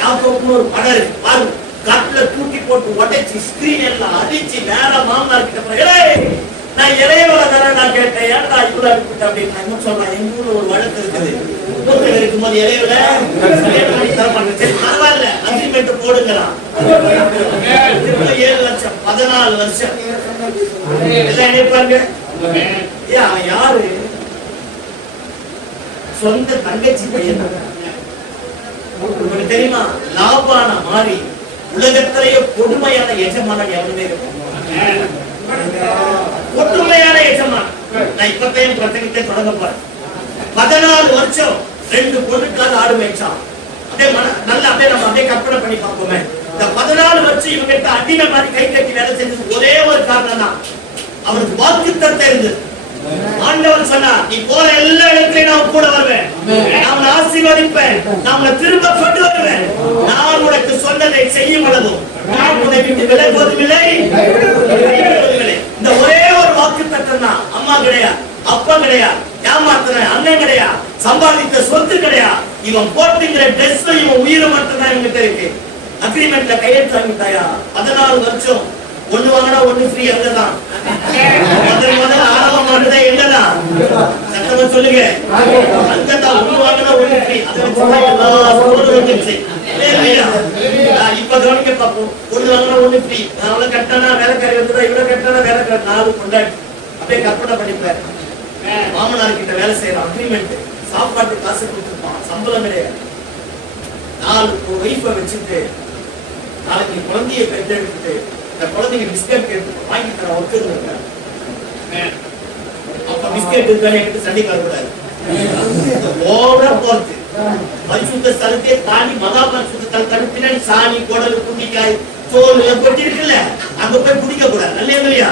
யாக்கோபுன்னு ஒரு படம் இருக்கு பாருங்க. காட்டுல தூக்கி போட்டு உடைச்சு ஸ்கிரீன் எல்லாம் அடிச்சு நேர மாமனார் கிட்ட நான் இளையவள தானே நான் கேட்டேன், ஏன்டா இவ்வளவு அனுப்பிட்டு அப்படின்னு சொல்றேன். எங்க ஊர்ல ஒரு வழக்கு இருக்குது. ஊர்கள் இருக்கும்போது இளையவள தர மாட்டேன். சரி பரவாயில்ல, அக்ரிமெண்ட் போடுங்கிறான். 7 லட்சம் 14 வருஷம் எல்லாம் நினைப்பாங்க. அவன் யாரு? சொந்த தங்கச்சி பையன். உங்களுக்கு தெரியுமா, லாபான மாறி உலகத்திலேயே கொடுமையான எஜமானன் எவனுமே இருக்கும். கொடுமையான எஜமான். நான் இப்பத்தையும் பிரசங்கத்தை தொடங்க போறேன். 14 வருஷம் 2 பொண்ணுக்கால் ஆடு மேய்ச்சான். அப்படியே நல்லா அப்படியே நம்ம அப்படியே கற்பனை பண்ணி பார்ப்போமே. இந்த 14 வருஷம் இவங்கிட்ட அடிமை மாதிரி கை கட்டி வேலை செஞ்சது ஒரே ஒரு காரணம் தான், அவனுக்கு வாக்குத்தத்தம் இருந்தது. ஆண்டவர் சொன்னார், நீ போற எல்லா இடத்துலயும் நான் கூட வருவேன், நான் உன்னை ஆசீர்வதிப்பேன், நான் உன்னை திரும்ப கொண்டு வருவேன், நான் உனக்கு சொன்னதை செய்யும் அளவும் நான் உன்னை விட்டு விலகுவதும் இல்லை. இந்த ஒரே ஒரு வாக்குத்தத்தம் தான். அம்மா கிடையாது, அப்பா கிடையாது, ஏமாத்துற அண்ணன் கிடையாது, சம்பாதித்த சொத்து கிடையாது, இவன் போட்டுங்கிற ட்ரெஸ் இவன் உயிரை மட்டும் தான் இவங்கிட்ட இருக்கு. அக்ரிமெண்ட்ல கையெழுத்து வாங்கிட்டாயா? 14 வருஷம் ஒண்ணு வாங்கினா ஒண்ணு ஃப்ரீ. அங்கதான் முதல் ஆரம்பம் மட்டும்தான். என்னதான் சத்தமா சொல்லுங்க, அங்கதான் ஒண்ணு வாங்கினா ஒண்ணு ஃப்ரீ. இப்ப கவனிக்க பார்ப்போம். ஒண்ணு வாங்கினா ஒண்ணு ஃப்ரீ. அவளை கட்டானா வேலைக்காரி வந்துடா, இவ்வளவு கட்டானா வேலைக்காரி 4 கொண்டாடி அப்படியே கற்பனை பண்ணிப்பாரு. மாமனார் கிட்ட வேலை செய்யறான், அக்ரிமெண்ட், சாப்பாட்டு காசு கொடுத்துருப்பான், சம்பளம் கிடையாது. 4 ஒய்ஃபை வச்சுட்டு நாளைக்கு குழந்தைய பெற்றெடுத்துட்டு இந்த குழந்தைங்க பிஸ்கட் கேட்டு வாங்கி தர ஒருத்தர் அப்ப பிஸ்கட் இருக்கானே என்கிட்ட சண்டை வரக்கூடாது. ஓவரா போறது பரிசுத்த ஸ்தலத்தை தாண்டி மகா பரிசுத்த ஸ்தலத்தை பின்னாடி சாணி குடல் குண்டிக்காய் தோல் கொட்டி இருக்குல்ல, அங்க போய் குடிக்க கூடாது. நல்ல இல்லையா?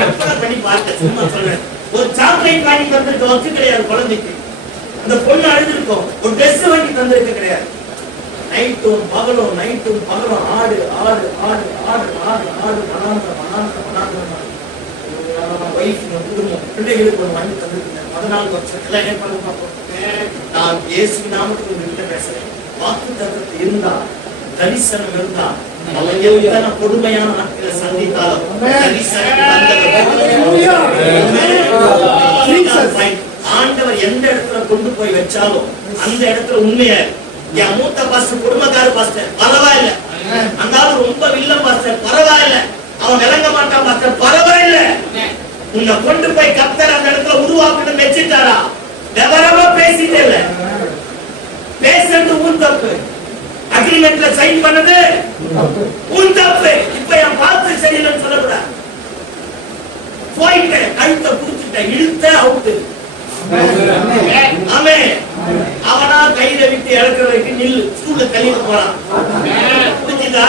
கற்பனை பண்ணி பார்த்த சும்மா சொல்றேன். ஒரு சாக்லேட் வாங்கி தந்துருக்க வச்சு கிடையாது குழந்தைக்கு. அந்த பொண்ணு அழுதுருக்கும். ஒரு ட்ரெஸ் வாங்கி தந்திருக்க கிடையாது. நைட்டும் பகலும் ஆடு ஆடு ஆடு ஆடு ஆடு ஆடு குடும்பம் பிள்ளைகளுக்கு ஒன்று வாங்கி தந்திருக்கேன். 14 வருஷத்துல என்ன பண்ண பார்ப்போம். நான் இயேசு நாமத்துக்கு உங்ககிட்ட பேசுறேன். வாக்கு தத்தத்தை இருந்தா, தரிசனம் இருந்தா, கொடுமையான நாட்களை சந்தித்தாலும் ஆண்டவர் எந்த இடத்துல கொண்டு போய் வச்சாலும் அந்த இடத்துல உண்மையா என் மூத்த பாஸ்டர் குடும்பக்கார பாஸ்டர் பரவாயில்ல, அந்த ஆளு ரொம்ப வில்ல பாஸ்டர் பரவாயில்ல, அவன் விளங்க மாட்டான் பாஸ்டர் பரவாயில்ல, உன்னை கொண்டு போய் கர்த்தர் அந்த இடத்துல உருவாக்கணும் வச்சுட்டாரா? விவரமா பேசிட்டே இல்ல, பேசுறது உன் தப்பு, அக்ரிமெண்ட்ல சைன் பண்ணது உன் தப்பு. இப்ப என் பார்த்து சரியில்லைன்னு சொல்லக்கூடாது. போயிட்ட கழுத்தை புடிச்சுட்ட இழுத்த அவுட்டு. ஆமே, அவனா கையில விட்டு இறக்குறதுக்கு நில்லு, ஸ்கூல்ல தள்ளிட்டு போறான். புரிஞ்சுதா?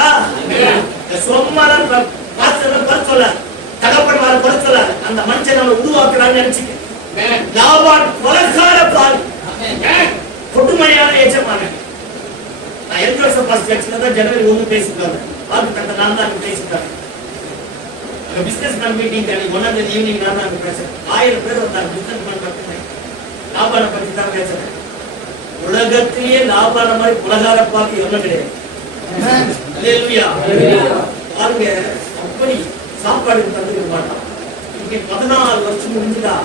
சொம்மாதான் குறை சொல்ல, தகப்பன்மார குறை சொல்ல, அந்த மனுஷன் நம்ம உருவாக்குறான்னு நினைச்சுக்க. லாபான் கொலைகார பால், கொடுமையான எஜமான. நான் எல்கோச பாஸ் சர்ச்சில் தான் ஜனவரி 1 பேசிட்டாங்க. வாக்கு தந்த நான் தான் பேசிட்டாங்க. பிசினஸ் மேன் மீட்டிங் அன்னைக்கு 1ஆம் தேதி ஈவினிங் நான் தான் பேசுறேன். 1000 பேர் வந்தாங்க. பிசினஸ் மேன் மட்டுமே லாபான பத்தி தான் பேசுறேன். உலகத்திலேயே லாபான மாதிரி உலகார பார்த்து எவ்வளவு கிடையாது. அல்லேலூயா. பாருங்க, அப்படி சாப்பாடு தந்துக்க மாட்டான். இங்க 14 வருஷம் முடிஞ்சுதா?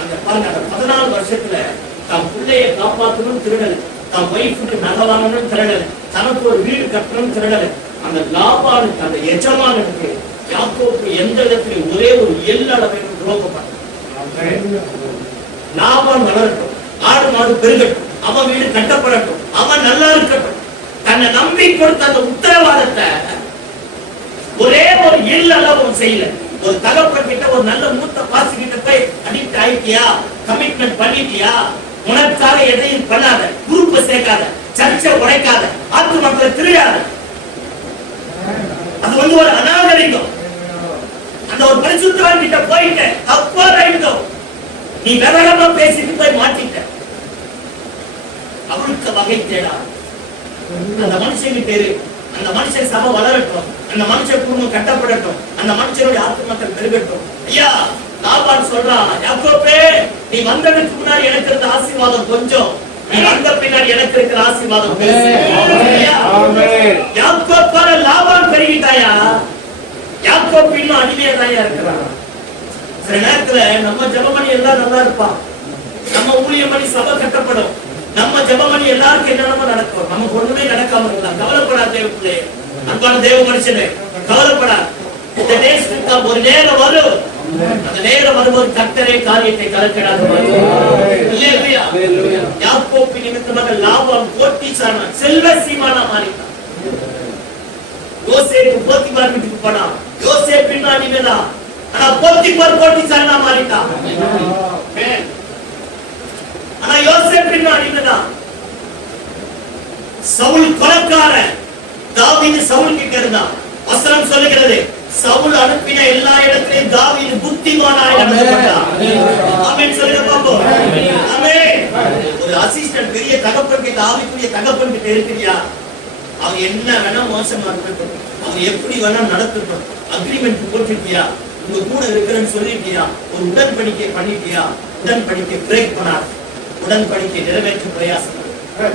அந்த பாருங்க, அந்த 14 வருஷத்துல தன் பிள்ளையை காப்பாற்றணும் திருடல், தன் ஒய்ஃபுக்கு நகை வாங்கணும் திருடல், தனக்கு ஒரு வீடு கட்டணும் திருடல். அந்த லாபானுக்கு, அந்த எஜமானுக்கு யாக்கோபு எந்த இடத்துல ஒரே ஒரு எல்லளவையும் துரோகப்பட்டான். லாபான் வளரட்டும், ஆடு மாடு பெருகட்டும், அவன் வீடு கட்டப்படட்டும், அவன் நல்லா இருக்கட்டும், தன்னை நம்பி கொடுத்த அந்த உத்தரவாதத்தை ஒரே ஒரு எல்லளவும் செய்யல. ஒரு தகப்பன் கிட்ட, ஒரு நல்ல மூத்த பாசு கிட்ட போய் அடிக்ட் ஆயிட்டியா, கமிட்மெண்ட் பண்ணிட்டியா, உனக்காக எதையும் பண்ணாத, குரூப்பை சேர்க்காத, சர்ச்சை உடைக்காத, ஆத்து மக்களை திருடாத. அது வந்து ஒரு அநாகரிகம். அந்த ஒரு பரிசுத்தவான் கிட்ட போயிட்ட தப்பா ரைட்டோ, நீ விவரமா பேசிட்டு போய் மாட்டிட்ட, அவளுக்கு வகை தேடா. அந்த மனுஷன் பேரு, அந்த மனுஷன் சபை வளரட்டும், அந்த மனுஷன் குடும்பம் கட்டப்படட்டும், அந்த மனுஷனுடைய ஆத்து மக்கள் பெருகட்டும். ஐயா, லாபான் சொல்றான், யாக்கோபே, நீ வந்ததுக்கு முன்னாடி எனக்கு இருந்த ஆசீர்வாதம் கொஞ்சம், நீ வந்த பின்னாடி எனக்கு இருக்கிற ஆசீர்வாதம் பெருசு. யாக்கோபால லாபான் பெருகிட்டாயா? யாக்கோபு இன்னும் அடிமையா தான் இருக்கிறான். சில நேரத்துல நம்ம ஜெபமணி எல்லாம் நல்லா இருப்பான், நம்ம ஊழியமணி சபை கட்டப்படும், நம்ம ஜெபமணி எல்லாருக்கும் என்னென்னமோ நடக்கும், நமக்கு ஒண்ணுமே நடக்காம இருக்கலாம். கவலைப்படாத தேவப்பிள்ளை, அன்பான தேவ மனுஷனே, கவலைப்படாத. இந்த தேசத்துக்கு ஒரு நேரம் வரும், அந்த நேரம் வரும்போது கர்த்தரே காரியத்தை கலக்கிறார். அல்லேலூயா. யாக்கோபு நிமித்தமாக லாபான் கோடீஸ்வரனா செல்வ சீமானா மாறினான். யோசேப்பு போத்திபார் வீட்டுக்கு போனான். யோசேப்பு பின்னாடி வந்தான். ஆனா போத்திபார் கோடீஸ்வரனா மாறிட்டான். ஆனா யோசேப்பு பின்னாடி வந்தான். சவுல் கொலைக்காரன். தாவீது சவுல் கிட்ட இருந்தான். வசனம் சொல்லுகிறது, சவுல் அனுப்பின எல்லா இடத்திலும் தாவீது புத்திமானாய் நடந்தார். ஆமென் சொல்லுங்க பாப்போம். ஆமென். ஒரு அசிஸ்டன்ட் பெரிய தகப்பன் கிட்ட, ஆவிக்குரிய தகப்பன் கிட்ட இருக்கிறியா, அவன் என்ன வேணா மோசமா இருக்கட்டும், அவன் எப்படி வேணா நடத்தட்டும், அக்ரிமெண்ட் போட்டுட்டியா, உங்க கூட இருக்கிறேன்னு சொல்லிட்டியா, ஒரு உடன்படிக்கை பண்ணிட்டியா, உடன்படிக்கை பிரேக் பண்ணார், உடன்படிக்கை நிறைவேற்ற பிரயாசம்.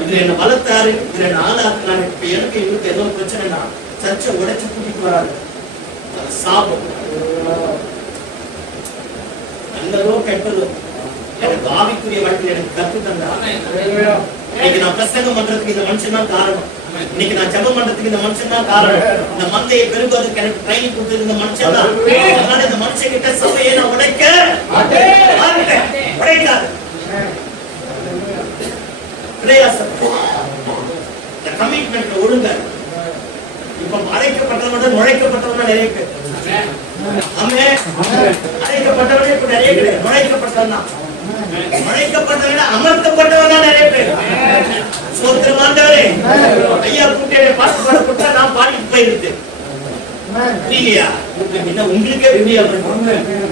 இதுல என்ன வளர்த்தாரு, இதுல என்ன ஆளாக்குனாரு. இப்ப எனக்கு இவருக்கு ஏதோ பிரச்சனைனா சர்ச்சை உடைச்சு கூட்டிட்டு வராரு. சாபம். நல்லதோ கெட்டதோ எனக்கு ஆவிக்குரிய வாழ்க்கையில் எனக்கு கத்து தந்தா. இன்னைக்கு நான் பிரசங்கம் பண்றதுக்கு இந்த மனுஷன் தான் காரணம். இன்னைக்கு நான் ஜெபம் பண்றதுக்கு இந்த மனுஷன் தான் காரணம். இந்த மந்தையை பெருகுவதற்கு எனக்கு ட்ரைனிங் கொடுத்தது இந்த மனுஷன் தான். அதனால இந்த மனுஷன் கிட்ட சபையை நான் உடைக்க உடைக்காது. பிரயாசம். இந்த கமிட்மெண்ட் ஒழுங்க. இப்ப அழைக்கப்பட்டவங்க நுழைக்கப்பட்டவங்க நிறைய பேர். ஆமென். அழைக்கப்பட்டவங்க இப்ப நிறைய பேர் நுழைக்கப்பட்டவங்க, நுழைக்கப்பட்டவங்க அமர்த்தப்பட்டவங்க நிறைய பேர். சோத்திரம் ஆண்டவரே. ஐயா கூட்டிய பாட்டு பாட கொடுத்தா நான் பாடிட்டு போயிருக்கு இல்லையா? என்ன உங்களுக்கே விடியா?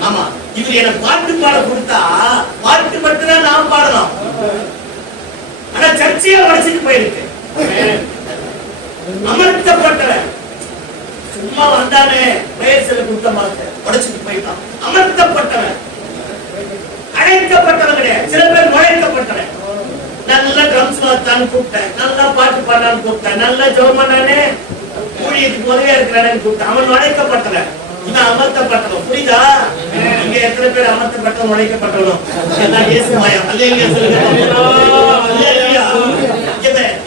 ஆமா, இவர் எனக்கு பாட்டு பாட கொடுத்தா பாட்டு மட்டும்தான் நான் பாடலாம். ஆனா சர்ச்சையா உடைச்சிட்டு போயிருக்கு. அமர்த்தப்பட்டவன் சும்மா வந்தானே பேசல கொடுத்த மாதிரி உடைச்சிட்டு போயிட்டான். அமர்த்தப்பட்டவன், அழைக்கப்பட்டவன் கிடையாது. சில பேர் நுழைக்கப்பட்டவன். நல்லா ட்ரம்ஸ் வாத்தான்னு கூப்பிட்டேன், நல்லா பாட்டு பாடான்னு கூப்பிட்டேன், நல்லா ஜெபம் பண்ணானே ஊழியத்துக்கு உதவியா இருக்கிறானு கூப்பிட்டேன். அவன் நுழைக்கப்பட்டவன், இவன் அமர்த்தப்பட்டவன். புரியுதா? இங்க எத்தனை பேர் அமர்த்தப்பட்டவன் நுழைக்கப்பட்டவனும் எல்லாம் இயேசுமாயா. அல்லேலூயா சொல்லுங்க. அல்லேலூயா.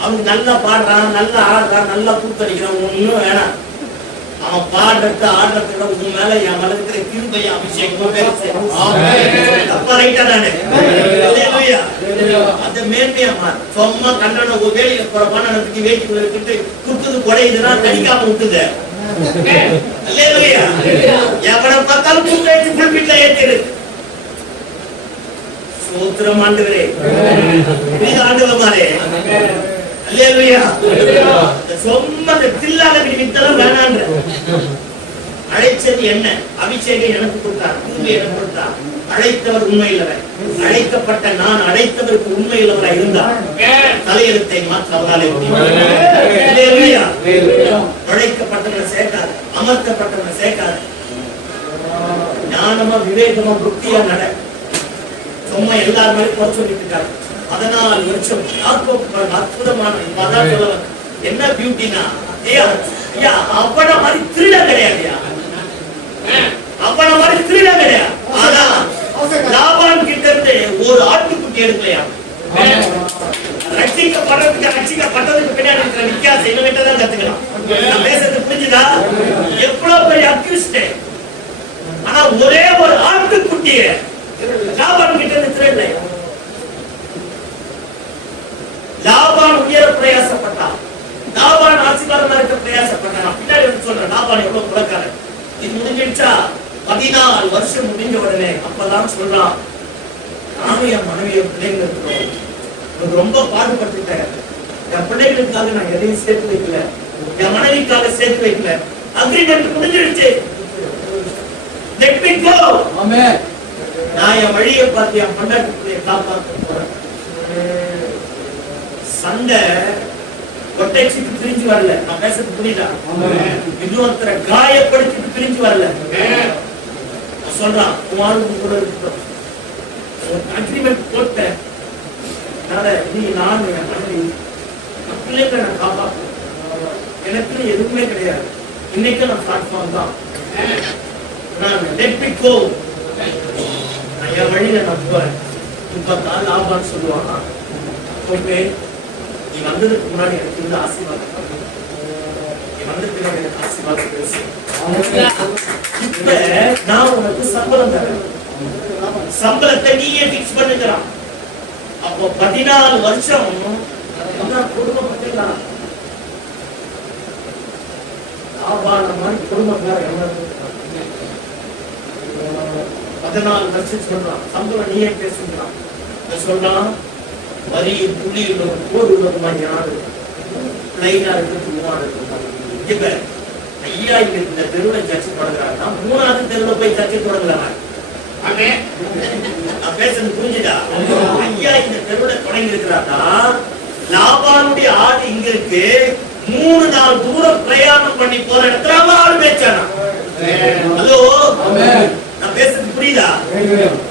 அவன் நல்லா பாடுறான், நல்லா ஆடுறான், நல்லா கூத்தடிக்கிறான், ஒண்ணும் வேணாம். அவன் பாடுறது ஆடுறத உன் மேல என் மேல இருக்கிற கிருபையை அபிஷேகம் பெருசு. அப்பா ரைட்டா நானு. அல்லேலூயா. அந்த மேன்மையாமா சும்மா கண்ணன ஒரு வேலையில போற பண்ணனத்துக்கு வேட்டிக்குள்ள விட்டுட்டு குத்துது குடையுதுன்னா தடிக்காம விட்டுது. அல்லேலூயா. எவனை பார்த்தாலும் கூட்ட வச்சு புல்பிட்ல ஏத்திரு. சோத்திரம் ஆண்டவரே. இது ஆண்டவமாரே. அல்லேலூயா. சும்மா தில்லால வித்தலாம் வேணான்ற. அழைச்சது என்ன? அபிஷேகம் எனக்கு கொடுத்தார், கிருபை எனக்கு கொடுத்தார். அழைத்தவர் உண்மையில்லவர், அழைக்கப்பட்ட நான் அழைத்தவருக்கு உண்மையில்லவராக இருந்தார். தலையெழுத்தை மாற்ற அவராலே முடியும். அல்லேலூயா. அழைக்கப்பட்டவரை சேர்க்காது, அமர்த்தப்பட்டவரை சேர்க்காது. ஞானமா விவேகமா புத்தியா நட. சும்மா எல்லாருமே குறை சொல்லிட்டு இருக்காரு. 14 வருஷம் அற்புதமான என்ன பியூட்டினா, அவன மாதிரி திருட கிடையாது. அவன மாதிரி திருட கிடையாது. ஆனா லாபான் கிட்ட இருந்து ஒரு ஆட்டுக்குட்டி எடுக்கலையா? ரட்சிக்கப்பட்டதுக்கு பின்னாடி இருக்கிற வித்தியாசம் இன்னும் தான் கத்துக்கலாம். நான் பேசுறது புரிஞ்சுதா? எவ்வளவு பெரிய அக்யூஸ்ட், ஆனா ஒரே ஒரு ஆட்டுக்குட்டிய லாபான் கிட்ட இருந்து திருடலையா? லாபான் உயர பிரயாசப்பட்டான். லாபான் ஆசீர்வாதமா இருக்க பிரயாசப்பட்டான். பின்னாடி வந்து சொல்றேன் லாபான் எவ்வளவு குலக்காரன். இது முடிஞ்சிடுச்சா? 14 வருஷம் முடிஞ்ச உடனே அப்பதான் சொல்றான், நானும் என் மனைவிய பிள்ளைங்க இருக்கிறோம், ரொம்ப பாடுபட்டுட்டேன். என் பிள்ளைகளுக்காக நான் எதையும் சேர்த்து வைக்கல, என் மனைவிக்காக சேர்த்து வைக்கல. அக்ரிமெண்ட் முடிஞ்சிடுச்சு. Let me go. ஆமென். நான் என் வழியை பார்த்து என் பொண்டாட்டி பிள்ளையை காப்பாற்ற போறேன். சண்டை ஒட்டைச்சிட்டு பிரிஞ்சு வரல. நான் பேசுறது புரியுதா? இன்னொருத்தரை காயப்படுத்திட்டு பிரிஞ்சு வரல. சொல்றான், குமாருக்கு கூட இருக்கட்டும், அக்ரிமெண்ட் போட்ட நீ நான் என் மனைவி பிள்ளைகளை நான் காப்பாற்றுவேன். எனக்கு எதுவுமே கிடையாது. இன்னைக்கு நான் பிளாட்ஃபார்ம் தான். நான் லெட் மீ கோ. நான் என் வழியில நான் போறேன். இப்பதான் லாபான்னு சொல்லுவாங்க. ஓகே, நீ வந்ததுக்கு முன்னாடி எனக்கு இந்த ஆசீர்வாதம், வந்த பிறகு எனக்கு ஆசீர்வாதம் பேசு. இப்ப நான் உனக்கு சம்பளம் தரேன், சம்பளத்தை நீயே பிக்ஸ் பண்ணுகிறான். அப்போ 14 வருஷம் குடும்பம் பத்திலாம் குடும்பக்கார 14 வருஷம் சொல்றான், சம்பளம் நீயே பேசுகிறான். சொல்றான் வரி புள்ளி உள்ளது கோடு உள்ளதுமா யாரு லைனா இருக்கு இப்ப ஐயா இந்த தெருவுல சர்ச்சை தொடங்குறாங்க, 3வது தெருவுல போய் சர்ச்சை தொடங்கலாம். நான் பேசுறது புரிஞ்சுதா? ஐயா இந்த தெருவுல தொடங்கி இருக்கிறாரா, லாபானுடைய ஆடு இங்க இருக்கு, 3 நாள் தூரம் பிரயாணம் பண்ணி போற இடத்துல அவன் ஆடு மேய்ச்சானா. ஹலோ, நான் பேசுறது புரியுதா?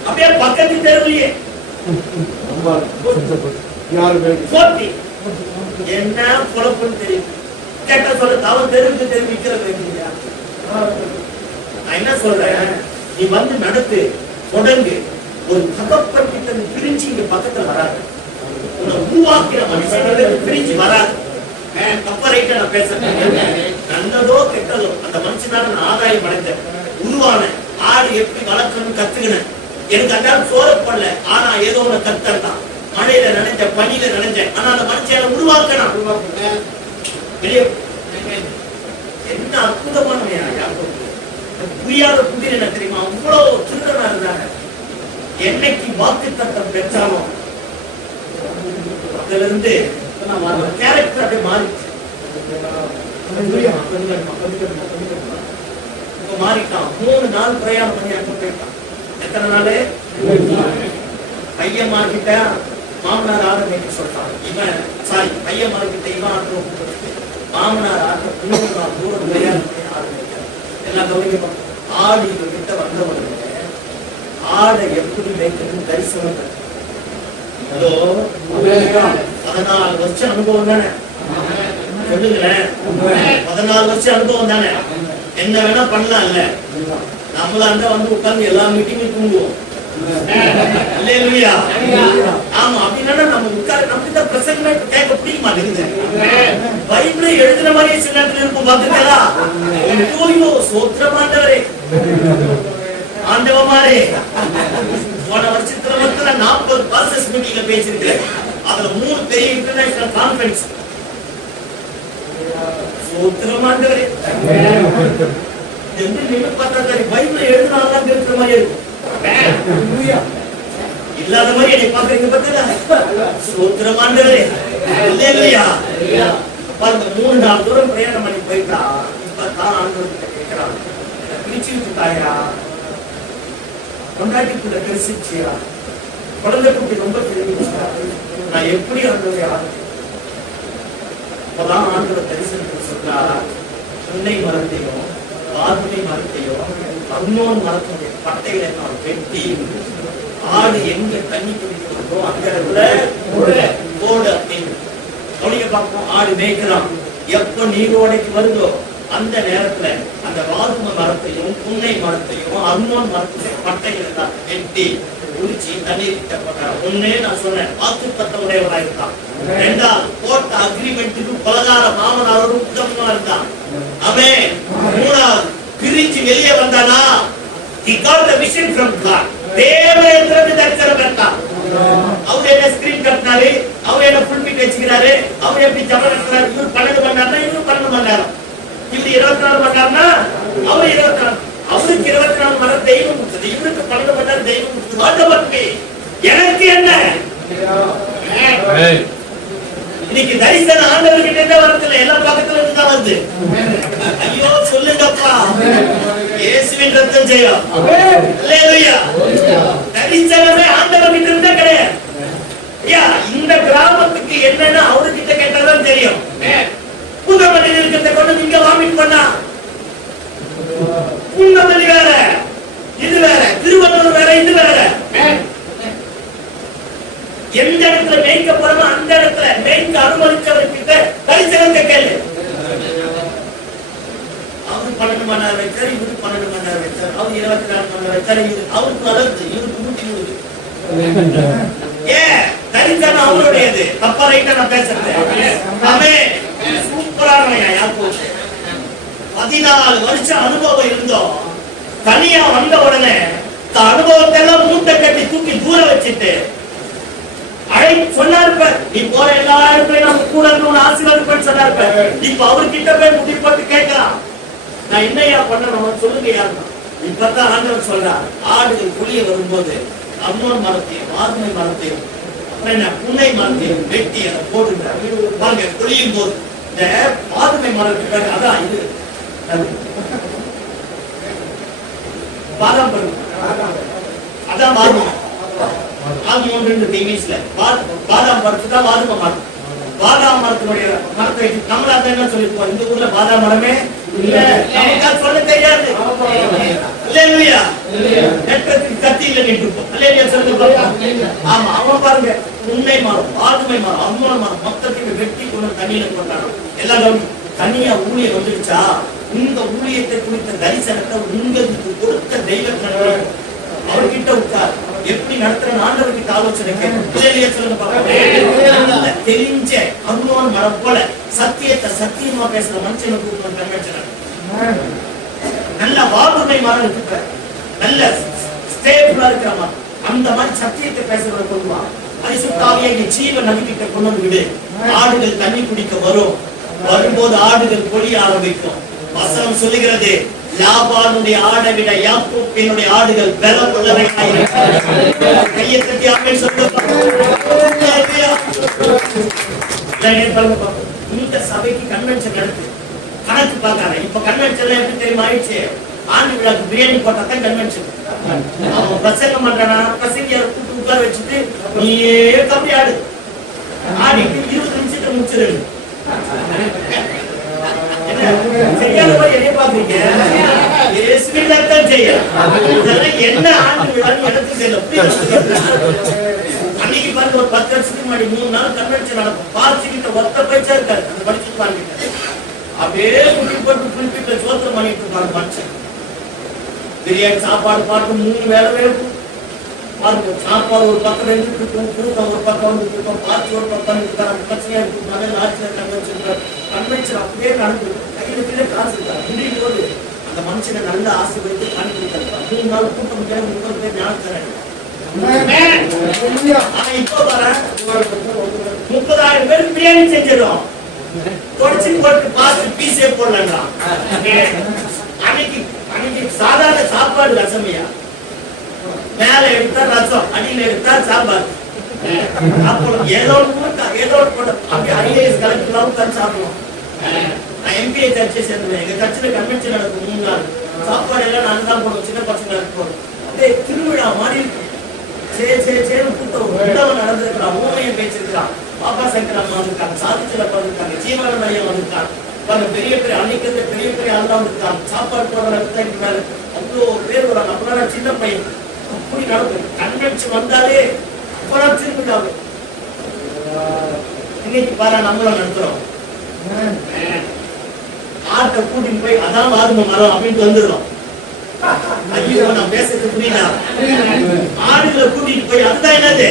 அப்படியே பக்கத்து தெருவுலயே என்ன குழப்பம் தெரியும், கேட்ட சொல்ல அவன் தெருவுக்கு தெரிவிக்கிறது. நான் என்ன சொல்றேன், நீ வந்து நடத்து தொடங்கு. ஒரு தகப்பன் கிட்ட பிரிஞ்சு இங்க பக்கத்துல வராது, உன்னை உருவாக்கிற மனுஷன் பிரிஞ்சு வராது. கப்பரைட்ட நான் பேசுறேன், நல்லதோ கெட்டதோ அந்த மனுஷனால நான் ஆதாயம் அடைந்தேன், உருவான ஆடு எப்படி வளர்க்கணும்னு கத்துக்கினேன். எனக்கு அந்த சோறப்படல, ஆனா ஏதோ ஒண்ணு கத்துதான். மழையில நினைஞ்ச பனியில நினைஞ்சேன், ஆனா அந்த மனுஷனை உருவாக்கணும். என்ன அற்புதமான புரியாத புதிர் என்ன தெரியுமா, அவ்வளவு திருடனா இருந்தாங்க. என்னைக்கு வாக்கு தத்தம் பெற்றானோ அதுல இருந்து கேரக்டர் அப்படியே மாறிச்சு. மாறிட்டான். 3 நாள் பிரயாணம் பண்ணி அங்க போயிட்டான். எத்தனை நாள்? பையன் மார்க்கிட்ட மாமனார் ஆர்டர் மேய்க்க சொல்றான். இவன் சாரி பையன் மார்க்கிட்ட இவன் ஆர்டர், மாமனார் ஆர்டர் 3 நாள் தூரம் பிரயாணம் பண்ணி ஆர்டர் மேய்க்கிறான். எல்லாம் கவனிக்கணும். ஆடு இவங்க கிட்ட வந்தவங்க ஆடை எப்படி மேய்க்கணும்னு தரிசனம். ஹலோ, 14 வருஷம் அனுபவம் தானே சொல்லுங்களேன். 14 வருஷம் அனுபவம் தானே. என்ன வேணா பண்ணலாம் இல்ல, நம்மளா இருந்தா வந்து உட்கார்ந்து எல்லா மீட்டிங்கும் தூங்குவோம். ஆமா, அப்படின்னா நம்ம உட்கார நம்ம பிரசங்க கேட்க பிடிக்க மாட்டேங்குது. பைபிளை எழுதுற மாதிரி சில நேரத்துல இருக்கும் பாத்துக்கா. ஐயோ சோத்திரமாண்டவரே, ஆண்டவமாரே, போன வருஷத்துல மட்டும் 40 பாஸ்டர்ஸ் மீட்டிங்ல பேசிருக்கேன். அதுல 3 பெரிய இன்டர்நேஷனல் கான்ஃபரன்ஸ். சோத்திரமாண்டவரே, பைபிளை எழுதுனாதான் இருக்கிற மாதிரி இருக்கும். இல்லாத மாதிரி என்னை பாக்குறீங்க பார்த்தா சோத்திரமாண்டவரே. இல்லையா? 3 நாள் தூரம் பிரயாணம் பண்ணி போயிட்டா. இப்பதான் ஆண்டவர்கிட்ட கேட்கிறான், பிரிச்சு விட்டுட்டாயா, கொண்டாட்டிக்குள்ள பெருசிச்சியா, குழந்தை குட்டி ரொம்ப தெரிவிச்சா, நான் எப்படி ஆண்டவரை அப்பதான் ஆண்டவர் தரிசனத்தில் சொல்றார், முன்னை மரத்தையும் வாதுமை மரத்தையும் அன்னோன் மரத்துடைய பட்டைகளை நான் வெட்டி ஆடு எங்க தண்ணி குடிக்கிறதோ அந்த இடத்துல போடு அப்படின்னு கவனிக்க பார்ப்போம். ஆடு மேய்க்கலாம். எப்ப நீரோடைக்கு வருதோ அந்த நேரத்துல அந்த வாதுமை மரத்தையும் புன்னை மரத்தையும் அன்னோன் மரத்தையும் பட்டைகளை தான் வெட்டி குடிச்சு தண்ணீர் போட்டார். ஒன்னே நான் சொன்னேன், வாக்கு தத்தம் உடையவனா இருந்தான். 2வது போட்ட அக்ரிமெண்ட்டுக்கு பலகார மாமனாரோடு உத்தமமா இருந்தான். அவன் 3வது பிரிச்சு வெளியே வந்தானா, he got the vision from God. தேவனிடமிருந்து தரிசனம் பெற்றான். அவர் என்ன ஸ்கிரீன் கட்டினாரு, அவர் என்ன ஃபுல் மீட் வச்சுக்கிறாரு, அவர் எப்படி ஜபம் நடத்துறாரு. இவர் 12 மணி நேரம், இவர் 12 மணி நேரம், இவர் 24 மணி நேரம்னா அவர் 24. அவருக்கு 24 மணி நேரம் தெய்வம் கொடுத்தது, இவருக்கு 12 மணி நேரம் தெய்வம் கொடுத்தது. வாட்டவர்க்கு எனக்கு என்ன? இன்னைக்கு தரிசனம் ஆண்டவர்கிட்ட இருந்தே வரதில்லை, எல்லா பக்கத்துல இருந்து தான் வருது. ஐயோ சொல்லுங்கப்பா, இயேசுவின் ரத்தம் ஜெயம். அல்லேலூயா. தரிசனமே ஆண்டவர்கிட்ட இருந்தே கிடையாது. ஐயா, இந்த கிராமத்துக்கு என்னன்னா அவர்கிட்ட கேட்டாதான் தெரியும். புன்னமல்லி இருக்கிறத கொண்டு இங்க வாமிட் பண்ணா, புன்னமல்லி வேற, இது வேற, திருவள்ளூர் வேற, இது வேற. எந்த இடத்துல மேய்க்க போறோமோ அந்த இடத்துல மேய்க்க அனுமதிச்சவர்கிட்ட தரிசனத்தை கேளு. அவரு 12 மணி நேரம் வச்சாரு, இவரு 12 மணி நேரம் வச்சாரு, அவரு 24 மணி நேரம் வச்சாரு. அவருக்கு வளர்ந்து இவருக்கு 120. தரிசனம் அவருடையது. தப்பா ரைட்டா நான் பேசுறேன். ஆமே, சூப்பரான யாக்கோபு 14 வருஷம் அனுபவம் இருந்தோம். தனியா வந்த உடனே அனுபவத்தை எல்லாம் மூட்டை கட்டி தூக்கி தூர வச்சுட்டு சொன்னாரு, நீ போற எல்லா இடத்துலயும் நம்ம கூட இருக்கணும்னு ஆசீர்வாதம் சொன்னாரு. இப்ப அவர்கிட்ட போய் முடி போட்டு கேட்கலாம், நான் என்னையா பண்ணணும் சொல்லுங்க யாருன்னா. இப்பதான் ஆண்டவர் சொல்றார், ஆடுகள் புளிய வரும்போது அம்மோன் மரத்தையும் வாதுமை மரத்தையும் அப்புறம் என்ன புன்னை மரத்தையும் வெட்டி அதை போடுங்க. பாருங்க, புளியும் போது இந்த வாதுமை மரத்துக்கு அதான் இது பாதாம் பருவம், அதான் வாதுமை. பாதாம் மரத்து தான் வாதுமை மரம். பாதாம் மரத்தினுடைய மரத்தை நம்மள என்ன சொல்லிருப்போம், இந்த ஊர்ல பாதாம் மரமே இல்ல, நமக்கு சொல்ல தெரியாது. இல்லையா நெற்றத்துக்கு கத்தி இல்ல நின்றுப்போம். இல்லையா சொல்லுங்க. ஆமா, அவன் பாருங்க, உண்மை மரம், வாதுமை மரம், அம்மன் மரம் மொத்தத்துக்கு வெட்டி கொண்டு தண்ணியில போட்டாங்க. எல்லாம் தனியா ஊழியம் வந்துடுச்சா, இந்த ஊழியத்தை குறித்த தரிசனத்தை உங்களுக்கு கொடுத்த தெய்வத்தை அவர்கிட்ட உட்கார் எப்படி நடத்துற ஆண்டவர்கிட்ட ஆலோசனை தெரிஞ்ச அருணோன் மரம் போல சத்தியத்தை சத்தியமா பேசுற மனுஷனை கூப்பிட்டு நல்ல வாதுமை மரம் இருக்கிற நல்ல ஸ்டேபிளா இருக்கிற மரம், அந்த மாதிரி சத்தியத்தை பேசுறத கொள்வான். பரிசுத்தாவியை ஜீவன் நம்பிக்கிட்ட கொண்டு வந்து விடு. ஆடுகள் தண்ணி குடிக்க வரும், வரும்போது ஆடுகள் பொழிய ஆரம்பிக்கும். வசனம் சொல்லுகிறது, லாபானுடைய ஆடை விட யாக்கோபினுடைய ஆடுகள் பலம் உள்ளவையாயிருக்கும். கையை தட்டி ஆமென் சொல்லுங்க. இந்த சபைக்கு கன்வென்ஷன் நடத்து, கணக்கு பார்க்காத. இப்ப கன்வென்ஷன் எப்படி தெரியுமா ஆயிடுச்சு, ஆண்டு விழாக்கு பிரியாணி போட்டா தான் கன்வென்ஷன். அவன் பிரசங்கம் பண்றானா, பிரசங்கிய கூட்டு உட்கார வச்சுட்டு நீயே கம்பி ஆடு, ஆடிட்டு 20 நிமிஷத்தை முடிச்சிரு. செய்யாத மாதிரி என்ன பாக்குறீங்க, என்ன ஆண்டு விழான்னு எனக்கு தெரியல. அன்னைக்கு பாருங்க, ஒரு 10 வருஷத்துக்கு முன்னாடி 3 நாள் கன்வென்ஷன் நடக்கும். பாசிக்கிட்ட ஒத்த பைசா இருக்காரு, படிச்சுட்டு பாருங்க. அப்படியே குட்டி போட்டு குறிப்பிட்ட சோத்திரம் பண்ணிட்டு இருப்பாங்க மனுஷன். பிரியாணி சாப்பாடு பாட்டு 3 வேலை இருக்கும். பாருங்க, சாப்பாடு ஒரு பக்கம் ரெண்டு இருக்கும், கூட்டம் ஒரு பக்கம் வந்து இருக்கும், பாத்தி ஒரு பக்கம் இருக்காரு, பிரச்சனையா இருக்கும். மகள் ஆட்சியர் கன்வென்ஷன் அப்படியே நடந்து கையில கீழே காசு இருக்காரு. இன்றைக்கு போது அந்த மனுஷனை நல்ல ஆசை வைத்து பண்ணி கொடுத்தாரு. 3 நாள் கூட்டம் 30 பேர் ஞானம் தராங்க. இப்போ வர 30,000 பேருக்கு பிரியாணி செஞ்சிடும். தொடச்சி போட்டு பார்த்து பீஸே போடலாம். அன்னைக்கு சாதாரண சாப்பாடு ரசமையா, மேல எடுத்தா ரசம், அடியில எடுத்தா சாம்பார். ஏதோ ஐஏஎஸ் கலெக்டர் சாப்பிடுவோம். நான் எம்பிஏ சர்ச்சை சேர்ந்தேன். எங்க சர்ச்சில் கன்வென்ஷன் நடக்கும் 3 நாள். சாப்பாடு எல்லாம் நான் தான் போடுவோம், சின்ன பசங்க இருக்கும். அப்படியே திருவிழா மாதிரி கூட்டம் நடந்திருக்கிறான். ஊமையம் பேச்சிருக்கிறான். பாப்பா சங்கர் அம்மா வந்திருக்காங்க, சாதிச்சலப்பா வந்திருக்காங்க, ஜீவன மையம் வந்திருக்காங்க. பெரிய பெரிய அன்னைக்கு பெரிய பெரிய ஆள்லாம் வந்திருக்காங்க. சாப்பாடு போடுற அவ்வளோ பேர் வராங்க. அப்பதான் சின்ன பையன் அப்படி நடக்கும். கன்வென்ஷன் வந்தாலே அப்புறம் திருவிழா. இன்னைக்கு பாரு, நம்மளும் நடத்துறோம். ஆட்டை கூட்டிட்டு போய் அதான் வாதுமை மரம் அப்படின்ட்டு வந்துடுறோம். ஐயோ, நான் பேசுறது புரியல. ஆடுகளை கூட்டிட்டு போய் அதுதான் என்னது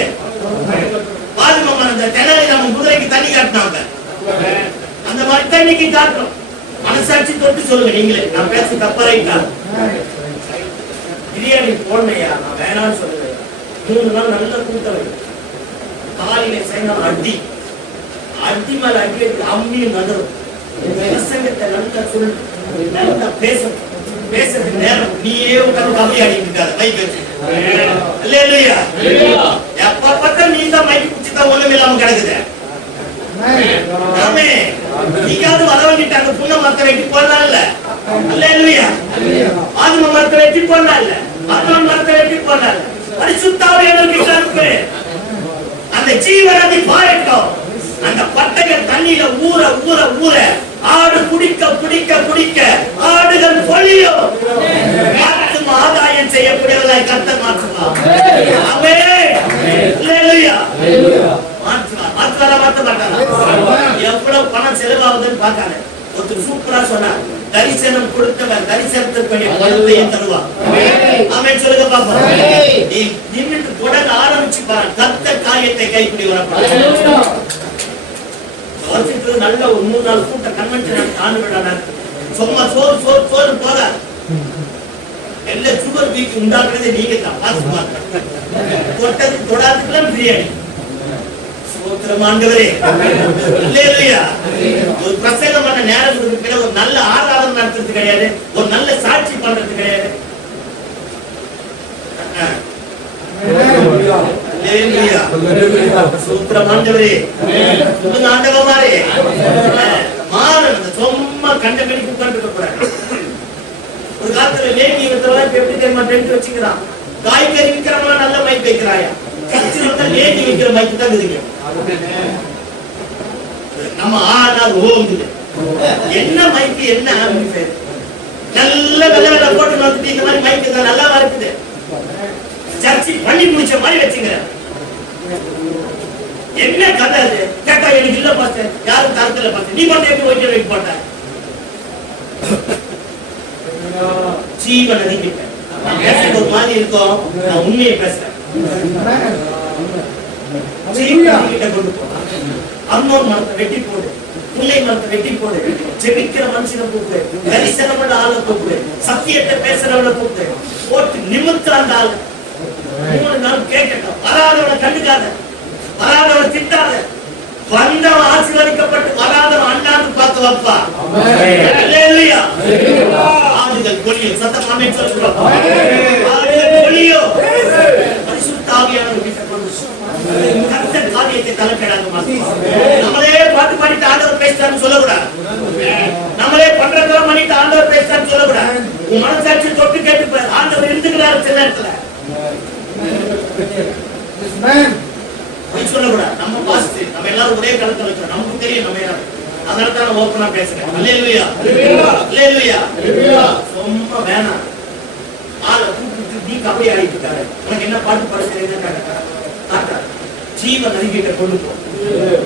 வாதுமை மரம். இந்த கிணறு நம்ம குதிரைக்கு தண்ணி காட்டினாங்க, அந்த மாதிரி தண்ணிக்கு காட்டுறோம். மனசாட்சி தொட்டு சொல்லுங்க நீங்களே, நான் பேச தப்பா ரைட்டா? பிரியாணி போடணையா, நான் வேணான்னு சொல்லுவேன். 3 நாள் நல்ல கூட்டம். காலையில சாயங்காலம் அடி அடி மேல அடி எடுத்து அம்மியும் நகரும். பிரசங்கத்தை நல்லா சொல்லு, நல்லா பேசுறதுக்கு நேரம் நீயே உட்கார்ந்து கம்மி ஆடிட்டு இருக்காது. மைக் வச்சு இல்லையா, எப்ப பார்த்தா நீ தான் மைக் குடிச்சுதான் ஒண்ணும் இல்லாம கிடக்குது. நீக்காவது வரவங்கிட்டாங்க. புண்ண மரத்தை வெட்டி போடலாம் இல்ல, இல்லையா? ஆத்ம மரத்தை வெட்டி போடலாம் இல்ல, மத்தவன் மரத்தை வெட்டி போடலாம் இல்ல. பரிசுத்தாவியானவர்கிட்ட இருக்கு. அந்த ஜீவனை பாயட்டும். அந்த பட்டைகள் தண்ணியில ஊற ஊற ஊற ஆடு குடிக்க குடிக்க குடிக்க ஆடுகள் பொழியும். ஆதாயம் செய்யக்கூடியவர்களாய் கர்த்தர் மாற்றுவார். ஆமென். அல்லேலூயா. மாற்றுவாரா மாற்ற மாட்டாரா? எவ்வளவு பணம் செலவாகுதுன்னு பார்க்காத. ஒருத்தர் சூப்பரா சொன்னார், தரிசனம் கொடுத்தவர் தரிசனத்திற்கு பணத்தையும் தருவார். ஆமென் சொல்லுங்க பாப்போம். நீ நின்னுட்டு தொடங்க ஆரம்பிச்சு பாரு, கர்த்தர் காரியத்தை கைப்பிடி வரப்படும். நல்ல ஒரு 3 நாள் கூட்ட கன்வென்ஷன் ஆண்டு விழா. சும்மா சோறு சோறு சோறு போதா எல்லா சுகர் பீக் உண்டாக்குறதே நீங்க தான். தொட்டது தொடாதுக்கெல்லாம் பிரியாணி. சோத்திரம் ஆண்டவரே. அல்லேலூயா. ஒரு பிரசங்கம் பண்ண நேரம் கொடுக்கல, ஒரு நல்ல ஆராதனை நடத்துறது கிடையாது, ஒரு நல்ல சாட்சி பண்றது கிடையாது. சூத்திரம் ஆண்டவரே. ஆண்டவரே மாறன் சும்மா கண்டபடி உட்கார்ந்து கூடாது. ஒரு காலத்துல லேடி எப்படி தெரியுமா டென்ட் வச்சுக்கிறான், காய்கறி விற்கிறவங்க நல்ல மைக் வைக்கிறாயா, கட்சியில் வந்தா லேடி வைக்கிற மைக் தான் இருக்குங்க. நம்ம ஆனார் ஓங்குது என்ன மைக்கு என்ன ஆம்பிஃபையர் நல்ல வெள்ள போட்டு வந்துட்டு இந்த மாதிரி மைக் தான் நல்லா இருக்குது. சர்ச்சி பண்ணி முடிச்ச மாதிரி வச்சுங்க. என்ன கதை அது கேட்டா எனக்கு இல்ல பாஸ்டர், யாரும் தரத்துல பாஸ்டர், நீ மட்டும் எப்படி வைக்க வைக்க போட்ட ஜீவன் அதிகிட்ட பேசுறது ஒரு மாதிரி இருக்கும். நான் உண்மையை பேசுறேன். ஜீவன் கிட்ட கொண்டு போ. அன்னோன் மரத்தை வெட்டி போடு, பிள்ளை மரத்தை வெட்டி போடு, ஜெபிக்கிற மனுஷனை கூப்பிடு, தரிசனமுள்ள ஆளை கூப்பிடு, சத்தியத்தை பேசுறவளை கூப்பிடு, போட்டு நிமித்த அந்த ஆள் 3 நாள் கேட்கட்டும். வராதவனை கண்டுக்காத, வராதவனை திட்டாத, வந்தவன் ஆசீர்வதிக்கப்பட்டு வராதவன் அண்ணாந்து பார்த்து வைப்பா. அல்லேலூயா. ஆடுகள் கொலியும் சத்தம் ஆமென் சொல்லுங்க. ஆடுகள் கொலியும் பரிசுத்த ஆவியானவர் கிட்ட கொண்டு கர்த்தர் காரியத்தை தலைக்கடாக மாத்துவார். நம்மளே பாட்டு பாடிட்டு ஆண்டவர் பேசுறான்னு சொல்லக்கூடாது, நம்மளே பண்றதெல்லாம் பண்ணிட்டு ஆண்டவர் பேசுறான்னு சொல்லக்கூடாது. உன் மனசாட்சி தொட்டு கேட்டு ஆண்டவர் இருந்துக்கிறாரு சில நேரத்துல சொல்லக்கூடாது. நம்ம பாஸ்ட் நம்ம எல்லாரும் ஒரே கருத்துல வச்சோம், நமக்கு தெரியும் நம்ம யாரு, அதனால தான் ஓப்பனா பேசுறேன். அல்லேலூயா அல்லேலூயா. ரொம்ப வேணாம் ஆளை கூப்பிட்டு நீ கபடி ஆயிட்டாரு, உனக்கு என்ன பாட்டு பாட தெரியுதுன்னு ஜீவன் நதிகிட்ட கொண்டு போ,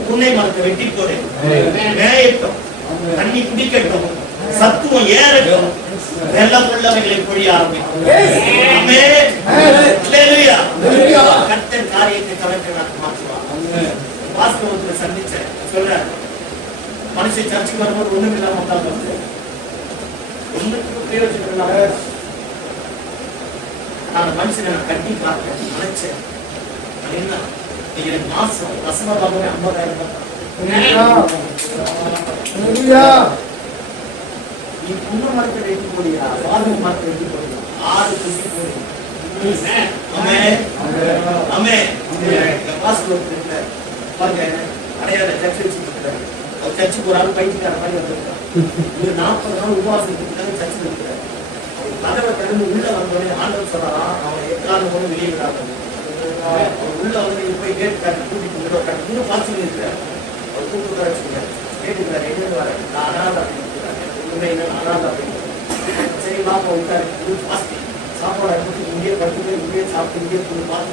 புன்னை மரத்தை வெட்டி போடு, மேயட்டும், தண்ணி குடிக்கட்டும், சத்துவம் ஏறட்டும், வெள்ளம் உள்ளவைகளை பொழிய ஆரம்பிக்கும். கர்த்தர் காரியத்தை கலெக்டர் மாற்றுவார். வாஸ்தவத்துல சந்திச்ச சொல்ற மனுஷன் சர்ச்சுக்கு வரும்போது ஒண்ணும் இல்லாம வந்து ஒண்ணுக்கு பிரயோஜனம் இல்லாம நான் மனுஷனை கட்டி பார்த்தேன் நினைச்சேன். என்ன எனக்கு மாசம் ரசமதாகவே 50,000 நீ புண்ண மரத்தை வெட்டி போடியா, வாதக மரத்தை வெட்டி போடியா, 6 குட்டி போடி. பாருங்க அடையாள சர்ச்சை வச்சுருக்காரு. அவர் சர்ச்சுக்கு ஒரு ஆள் பைத்தியக்கார மாதிரி வந்திருக்காரு. ஒரு 40 நாள் உபவாசத்துக்காக சர்ச்சை இருக்கிறார். கதவை திறந்து உள்ள வந்தோடனே ஆண்டவர் சொல்றான், அவன் எக்காலம் போல வெளியே விடாது. உள்ள வந்து நீங்க போய் கேட்டுக்காரு, கூட்டிட்டு கட்டு பாசிங்க இருக்கிறார். அவர் கூப்பிட்டு வச்சுக்கிறார், கேட்டுக்கிறார், எங்க வர நான் அனாதை அப்படின்னு உண்மை அனாதை அப்படின்னு. சரி வாப்பா விட்டாரு, சாப்பாடு எடுத்து இங்கேயே படுத்துட்டு இங்கேயே சாப்பிட்டு இங்கேயே போய் பார்த்து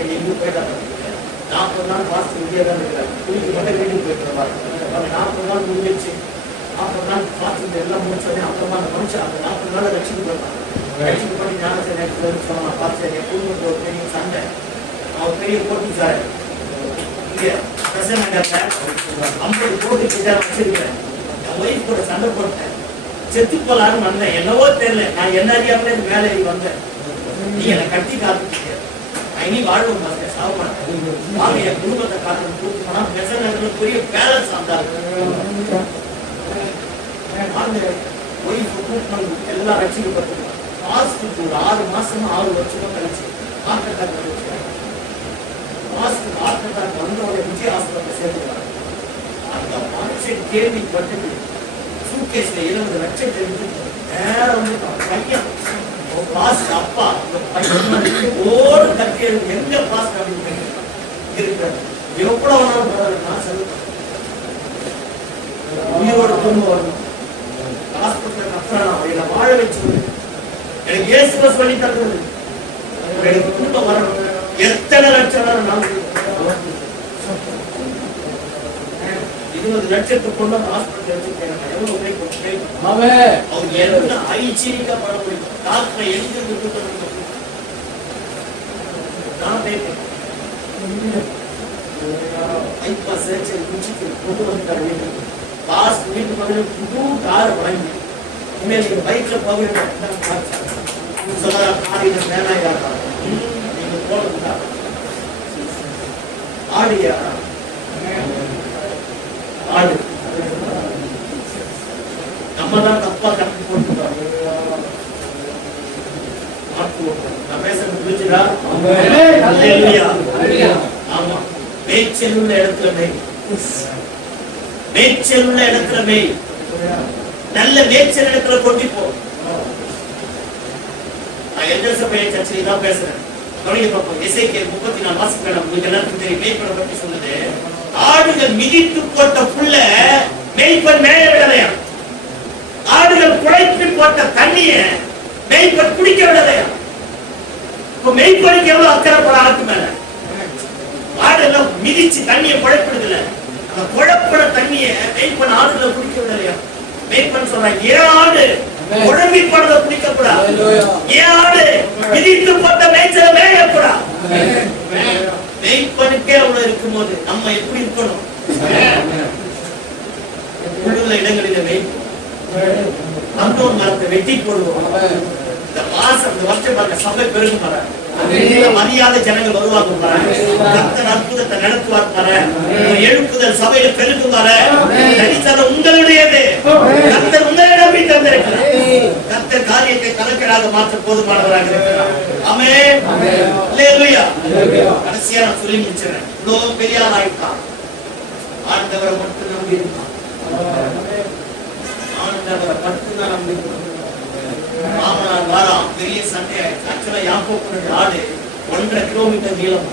எங்கேயும் போயிட்டாங்க. 40 நாள் பாஸ்ட் இங்கேயே தான் இருக்கிறார். குளிக்கு மட்டும் வீட்டுக்கு போயிட்டு 40 நாள் முடிஞ்சிருச்சு. 40 நாள் பாஸ்ட் எல்லாம் முடிச்சோடனே அப்புறமா அந்த மனுஷன் அந்த 40 நாள் ரட்சிக்கு போயிட்டாங்க. ரட்சிக்கு பண்ணி ஞானத்தை நேரத்தில் சொன்னான், பார்த்து என் குடும்பத்தில் ஒரு பெரிய சண்டை, அவர் பெரிய போட்டி சார் இங்கே பிரசன்ட் 50 கோடி வச்சிருக்கிறேன். என் ஒய்ஃப் கூட சண்டை போட்டேன், செத்து போலான்னு வந்தேன். என்னவோ தெரியல, நான் என்ன அறியாமலே மேலே வந்தேன். நீ என்னை கட்டி காத்துட்டீங்க, இனி வாழ்வு மாட்டேன், சாக மாட்டேன், வாங்க என் குடும்பத்தை காத்து கூட்டு போனா பெசன் பெரிய பேலன்ஸ் வந்தாரு. ஒய்ஃப் கூட்டணும் எல்லாம் ரசிக்கப்பட்டு மாசத்துக்கு ஒரு 6 மாசமா 6 வருஷமா கழிச்சு ஹார்ட் அட்டாக் வந்துச்சு. மாசத்துக்கு ஹார்ட் அட்டாக் வந்தோட விஜய் ஹாஸ்பிட்டல் சேர்த்துக்கிறாங்க. அந்த மனுஷன் கேள்விப்பட்டு சூட்கேஸ்ல 70 லட்சம் எடுத்து நேரம் வந்து பையன் பாஸ்ட் அப்பா ஓடு கட்டியது எங்க பாஸ்ட் அப்படின்னு இருக்கிறது. எவ்வளவு வேணாலும் நான் சொல்லுவேன், உயிரோட குடும்பம் வரணும், ஹாஸ்பிட்டல் கட்டணும், என்னை வாழ வச்சு எனக்கு இயேசுவை சொல்லி தருவது, எனக்கு குடும்பம் வரணும். எத்தனை லட்சம் நான் 20 லட்சத்துக்கு கொண்டு ஹாஸ்பிட்டல் வச்சிருக்கேன். எவ்வளவு அவங்க என்ன ஐச்சீரிக்கா பண்ண முடியும், டாக்டரை எழுதி பைபாஸ் சர்ஜரி முடிச்சுட்டு கொண்டு வந்துட்டாரு. வீட்டுக்கு பாஸ்ட் வீட்டுக்கு வந்து புது காரை வாங்கி இனிமேல் நீங்க பைக்ல போவீங்க சொல்ற காலையில வேணாயா நீங்க போடுங்க ஆடியா ஆடு நம்ம தான் தப்பா கணக்கு போட்டுருக்கோம். நான் பேசுறது புரிஞ்சுதா? அல்லேலூயா. ஆமா, மேய்ச்சல் உள்ள இடத்துல மேய், மேய்ச்சல் உள்ள இடத்துல மேய், நல்ல மேய்ச்சல் இடத்துல கொண்டு போ. நான் எல்டர்ஸ் பையன் சர்ச்சில் தான் பேசுறேன். கவனிக்க பார்ப்போம். எசேக்கியேல் 34 வாசிக்கிறேன். உங்களுக்கு எல்லாருக்கும் தெரியும். மேய்ப்பனை பற்றி சொல்லுது. ஆடுகள் மிதித்து போட்ட புல்ல மேய்ப்பன் மேய விடலையா, ஆடுகள் குழைத்து போட்ட தண்ணிய மேய்ப்பன் குடிக்க விடலையா. இப்ப மேய்ப்பனுக்கு எவ்வளவு அக்கறை போல ஆட்டு மேல. ஆடுகள் மிதிச்சு தண்ணியை குழைப்படுதுல, அந்த குழப்பட தண்ணிய மேய்ப்பன் ஆடுகளை குடிக்க விடலையா. மேய்ப்பன் சொல்றான், ஏன் ஆடு குழம்பி போனதை குடிக்க கூடாது, ஏன் ஆடு மிதித்து போட்ட மேய்ச்சல மேயக்கூடாது. மேய்ப்பனுக்கே அவ்வளவு இருக்கும்போது நம்ம எப்படி இருக்கணும்? உள்ள இடங்களில மேய்ப்போம், அந்தோன் மரத்தை வெட்டி போடுவோம். இந்த மாசம் இந்த வருஷம் பார்க்க சபை பெருகும் வர மரியாதை ஜனங்கள் வருவாங்க வர, கர்த்தர் அற்புதத்தை நடத்துவார் வர, எழுப்புதல் சபையில பெருகும் வர. தனித்தரம் உங்களுடையது, கர்த்தர் உங்களை நம்பி தந்திருக்கிறார். கர்த்தர் காரியத்தை கலக்கடாக மாற்ற போதுமானவராக இருக்கிறார். ஆமென், அல்லேலூயா. கடைசியா நான் சொல்லி முடிச்சிடறேன். இவ்வளவு பெரிய ஆள் ஆயிட்டான், ஆண்டவரை மட்டும் நம்பி இருக்கான், ஆண்டவரை மட்டும்தான் நம்பி. மாமனார் வாரம் பெரிய சண்டை ஆயிடுச்சு. ஆக்சுவலா யாக்கோபுடைய ஆடு 1.5 கிலோமீட்டர் நீளம்,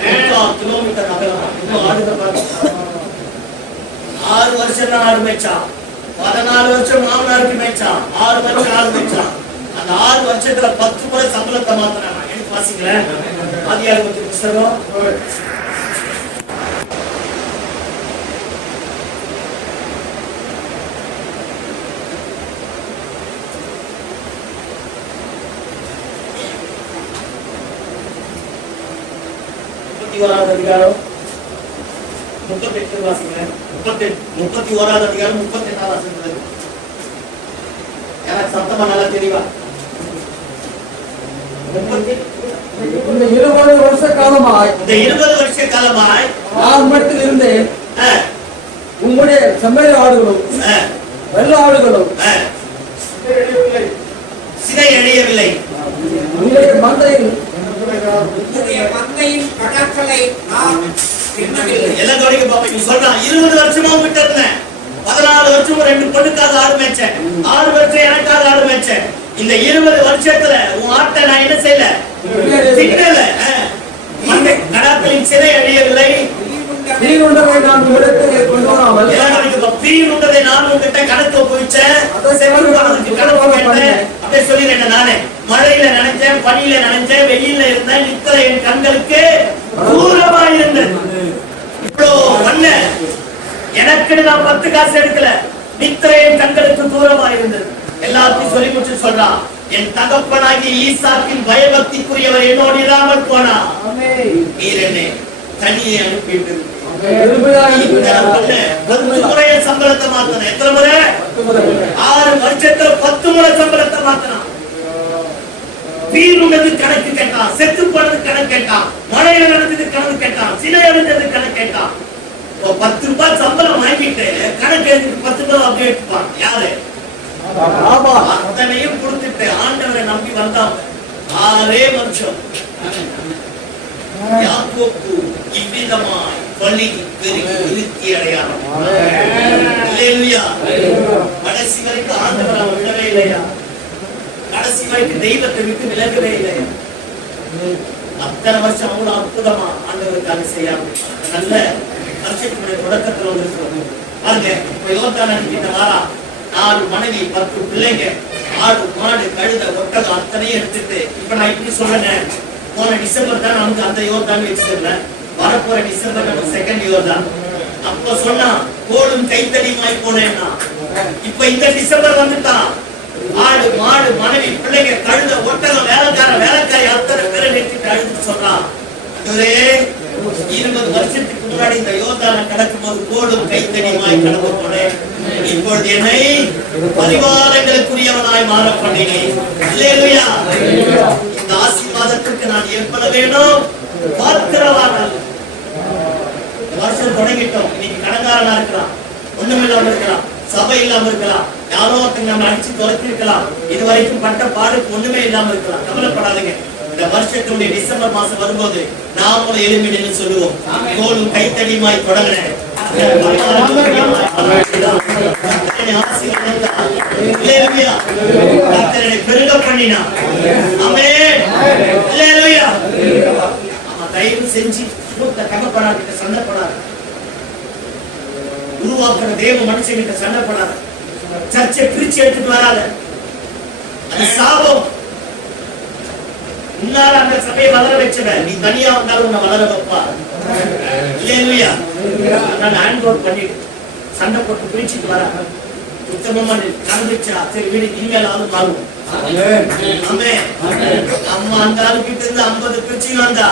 3 கிலோமீட்டர் அகலம். இன்னும் ஆடுகள் 6 வருஷம் தான் ஆடு மேய்ச்சான். 14 வருஷம் மாமனாருக்கு மேய்ச்சான், 6 வருஷம் ஆடு மேய்ச்சான். அந்த 6 வருஷத்துல 10 முறை சம்பளத்தை மாத்தினாங்க. எனக்கு வாசிக்கிறேன். ஆதியாகமத்தின் புத்தகம் 31வது அதிகாரம் 38 வாசிக்கிறேன். 31வது அதிகாரம் 38வது வசனம். எனக்கு சத்தமா நல்லா தெரியவா? இந்த 20 வருஷ காலமாய் நான் மட்டும் இருந்தேன். உங்களுடைய செம்மறி ஆடுகளும் வெள்ள ஆடுகளும் சினை அடையவில்லை. உங்களுடைய மந்தையின் கடாக்களை நான் எல்லாம் கவனிக்க பாப்பா. சொல்றான் 20 வருஷமா விட்டு இருந்தேன், 14 வருஷம் 2 பொண்ணுக்காக ஆடு மேய்ச்சேன், 6 வருஷம் எனக்காக ஆடு மேய்ச்சேன். இந்த 20 வருஷத்துல உன் ஆட்டை நான் என்ன செய்யல, சிக்கல. கடாக்களின் சினை அழியவில்லை, தீருண்டதை நான் உங்களிடத்தில் கொண்டு வராமல் தீருண்டதை நான் உங்ககிட்ட கணக்கு ஒப்புவிச்சேன், கணக்கு கேட்டேன். அப்படியே சொல்லிடுறேன். நானே மழையில நினைச்சேன், பனியில நினைச்சேன், வெயில்ல இருந்தேன், நித்திரை என் கண்களுக்கு தூரமா இருந்தேன். இவ்வளவு பண்ண எனக்கு நான் 10 காசு எடுக்கல, நித்திரை என் கண்களுக்கு தூரமா இருந்தது. எல்லாத்தையும் சொல்லி முடிச்சு சொல்றான், என் தகப்பனாகி ஈசாக்கின் பயபக்திக்குரியவர் என்னோடு இராமல் போனா, நீர் என்னை தனியே அனுப்பிட்டு சம்பளத்தை மாத்தன. எத்தனை முறை? 6 வருஷத்துல 10 முறை சம்பளத்தை மாத்தினான். தீருண்டது கணக்கு கேட்டான், செத்து போனது கணக்கு கேட்டான், மழையில நடந்தது கணக்கு கேட்டான், சிலை அடைந்தது கணக்கு கேட்டான். 10 ரூபாய் சம்பளம் வாங்கிட்டு கணக்கு எழுதிட்டு 10 ரூபாய் அப்படியே எடுத்துப்பான். யாரு? அத்தனையும் கொடுத்துட்டு ஆண்டவரை நம்பி வந்தான். 6 வருஷம் யாக்கோபு இவ்விதமாய் பள்ளி பெருகி விருத்தி அடையாளம். அல்லேலூயா. கடைசி வரைக்கும் ஆண்டவர் அவன் விடவே இல்லையா, கடைசி வரைக்கும் தெய்வத்தை விட்டு விலகவே இல்லையா. அத்தனை வருஷம் அவ்வளவு அற்புதமா ஆண்டவருக்காக செய்யாம நல்ல வருஷத்துடைய தொடக்கத்தில் வந்து பாருங்க. இப்ப யோர்தான் அடிக்கிட்ட வாரா 4 மனைவி 10 பிள்ளைங்க, ஆடு மாடு கழுத ஒட்டகம் அத்தனையும் எடுத்துட்டு, இப்ப நான் இப்படி சொல்றேன், போன டிசம்பர் தான் நமக்கு அந்த யோர்தான் வச்சிருக்கேன், வரப்போற டிசம்பர் நமக்கு செகண்ட் யோர்தான். அப்ப சொன்னா கோடும் கைத்தடியுமாய் போனேன்னா, இப்ப இந்த டிசம்பர் வந்துட்டான். ஆடு மாடு மனைவி பிள்ளைங்க கழுத ஒட்டகம் வேலைக்காரி அத்தனை பேரை நிறுத்திட்டு அழுது சொல்றான், 20 வருஷத்துக்கு முன்னாடி இந்த யோர்தானை கடக்கும் போது கோடும் கைத்தடியுமாய் கடந்து போனேன், இப்பொழுது என்னை பரிவாரங்களுக்குரியவனாய் மாற பண்ணினேன். அல்லேலூயா. இந்த ஆசீர்வாதத்திற்கு நான் எப்படி வேணும்? பாத்திரவான். வருஷம் தொடங்கிட்டோம். இன்னைக்கு கடங்காரனா இருக்கலாம், ஒண்ணுமில்லாம இருக்கலாம், சபை இல்லாம இருக்கலாம், யாரோ ஒருத்தங்க நம்ம அடிச்சு துரத்தி இருக்கலாம், இது வரைக்கும் பட்ட பாடுக்கு ஒண்ணுமே இல்லாம இருக்கலாம். கவலைப்படாதீங்க. இந்த வருஷத்துடைய டிசம்பர் மாசம் வரும்போது நாமும் எளிமைன்னு சொல்லுவோம். கோலும் கைத்தடியுமாய் தொடங்கினேன். பெருக பண்ணினா தயவு செஞ்சு தகப்பனார்கிட்ட சண்டை போடாது, உருவாக்குற தேவ மனுஷங்கிட்ட சண்டை போடாது, சர்ச்சை பிரிச்சு எடுத்துட்டு வராத. அது சாபம். உன்னால அந்த சபையை வளர வச்சவன் நீ தனியா வந்தாலும் உன்னை வளர வைப்பா. இல்லையா? நான் ஹேண்ட் ஓவர் பண்ணிட்டு சண்டை போட்டு பிரிச்சுட்டு வர உத்தமமா நடந்துச்சா? சரி வீடு இனிமேல் ஆளும் மாறுவோம். நம்ம அந்த ஆளு கிட்ட இருந்து 50 பிரிச்சு வந்தா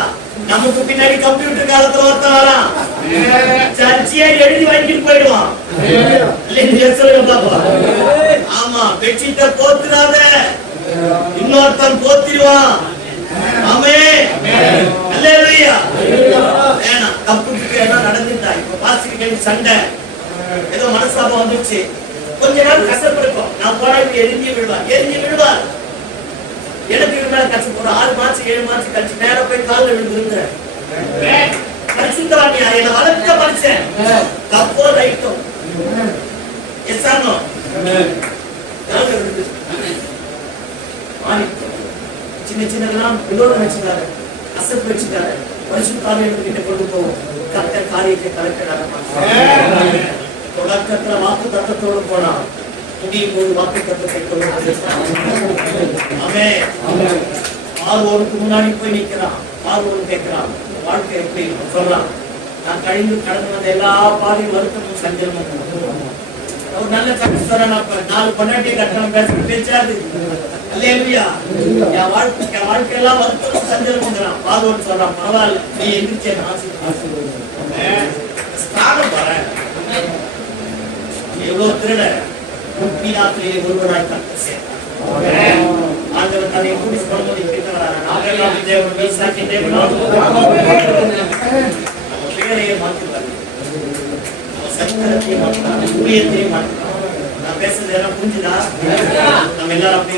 நமக்கு பின்னாடி கம்ப்யூட்டர் காலத்துல ஒருத்தன் வரான், சர்ச்சையா எழுதி வாங்கிட்டு போயிடுவான். ஆமா, பெட்ஷீட்டை போத்துறாத, இன்னொருத்தன் போத்திடுவான். கம்ப்யூட்டருக்கு என்ன நடந்துட்டா? இப்ப பாசிட்டிவ் சண்டை ஏதோ மனசாபம் வந்துச்சு, கொஞ்ச நாள் கசப்பு இருக்கும். நான் போனா எரிஞ்சு விடுவார். எனக்கு மேல கஷ்டம். ஒரு 6 மாசம் 7 மாசம் கழிச்சு நேரம் போய் காலில் விழுந்துருக்கிறேன். பரிசுத்தவானியா என்ன வளர்க்க மனுஷன் தப்போ ரைட்டோ எஸ்ஆனோ சின்ன சின்னதெல்லாம் விரோதம் வச்சுக்காரு, அசப்பு வச்சுக்காரு. பரிசுத்தாவியானவர் கிட்ட கொண்டு போவோம். கர்த்தர் காரியத்தை கலக்க தொடக்கத்துல வாக்கு தத்தத்தோடு போனா முடியும் போது வாக்கு தத்தத்தை பார்வோனுக்கு முன்னாடி போய் நிக்கிறான். பார்வோன் கேட்கிறான், வாழ்க்கை எப்படி சொல்லலாம்? நான் கடந்து வந்த எல்லா பாதையும் வருத்தமும் சஞ்சலமும். ஒரு நல்ல கருத்து சொல்றேன். 4 பொண்டாட்டியை கட்டணம் பேசாது. அல்லேலூயா. என் வாழ்க்கை எல்லாம் வருத்தமும் சஞ்சலமும். பார்வோன் சொல்றான், பரவாயில்ல, நீ எந்திரிச்சேன் ஸ்தானம் பாரு. எவ்வளவு திருட முப்பினாத்திலே ஒருவராய் கர்த்தர் சேர்த்தார். ஆண்டவர் தன்னை கூட்டிக் கொள்ளும்போது இப்படி வராரு. நாமெல்லாம் தேவன் மீசாக்கி தேவனோடு பேரையே மாற்றுவார், சத்திரத்தையும் மாற்றுவார், ஊழியத்தையும் மாற்றுவார். நான் பேசுறது எல்லாம் புரிஞ்சுதா? நம்ம எல்லாரும் அப்படி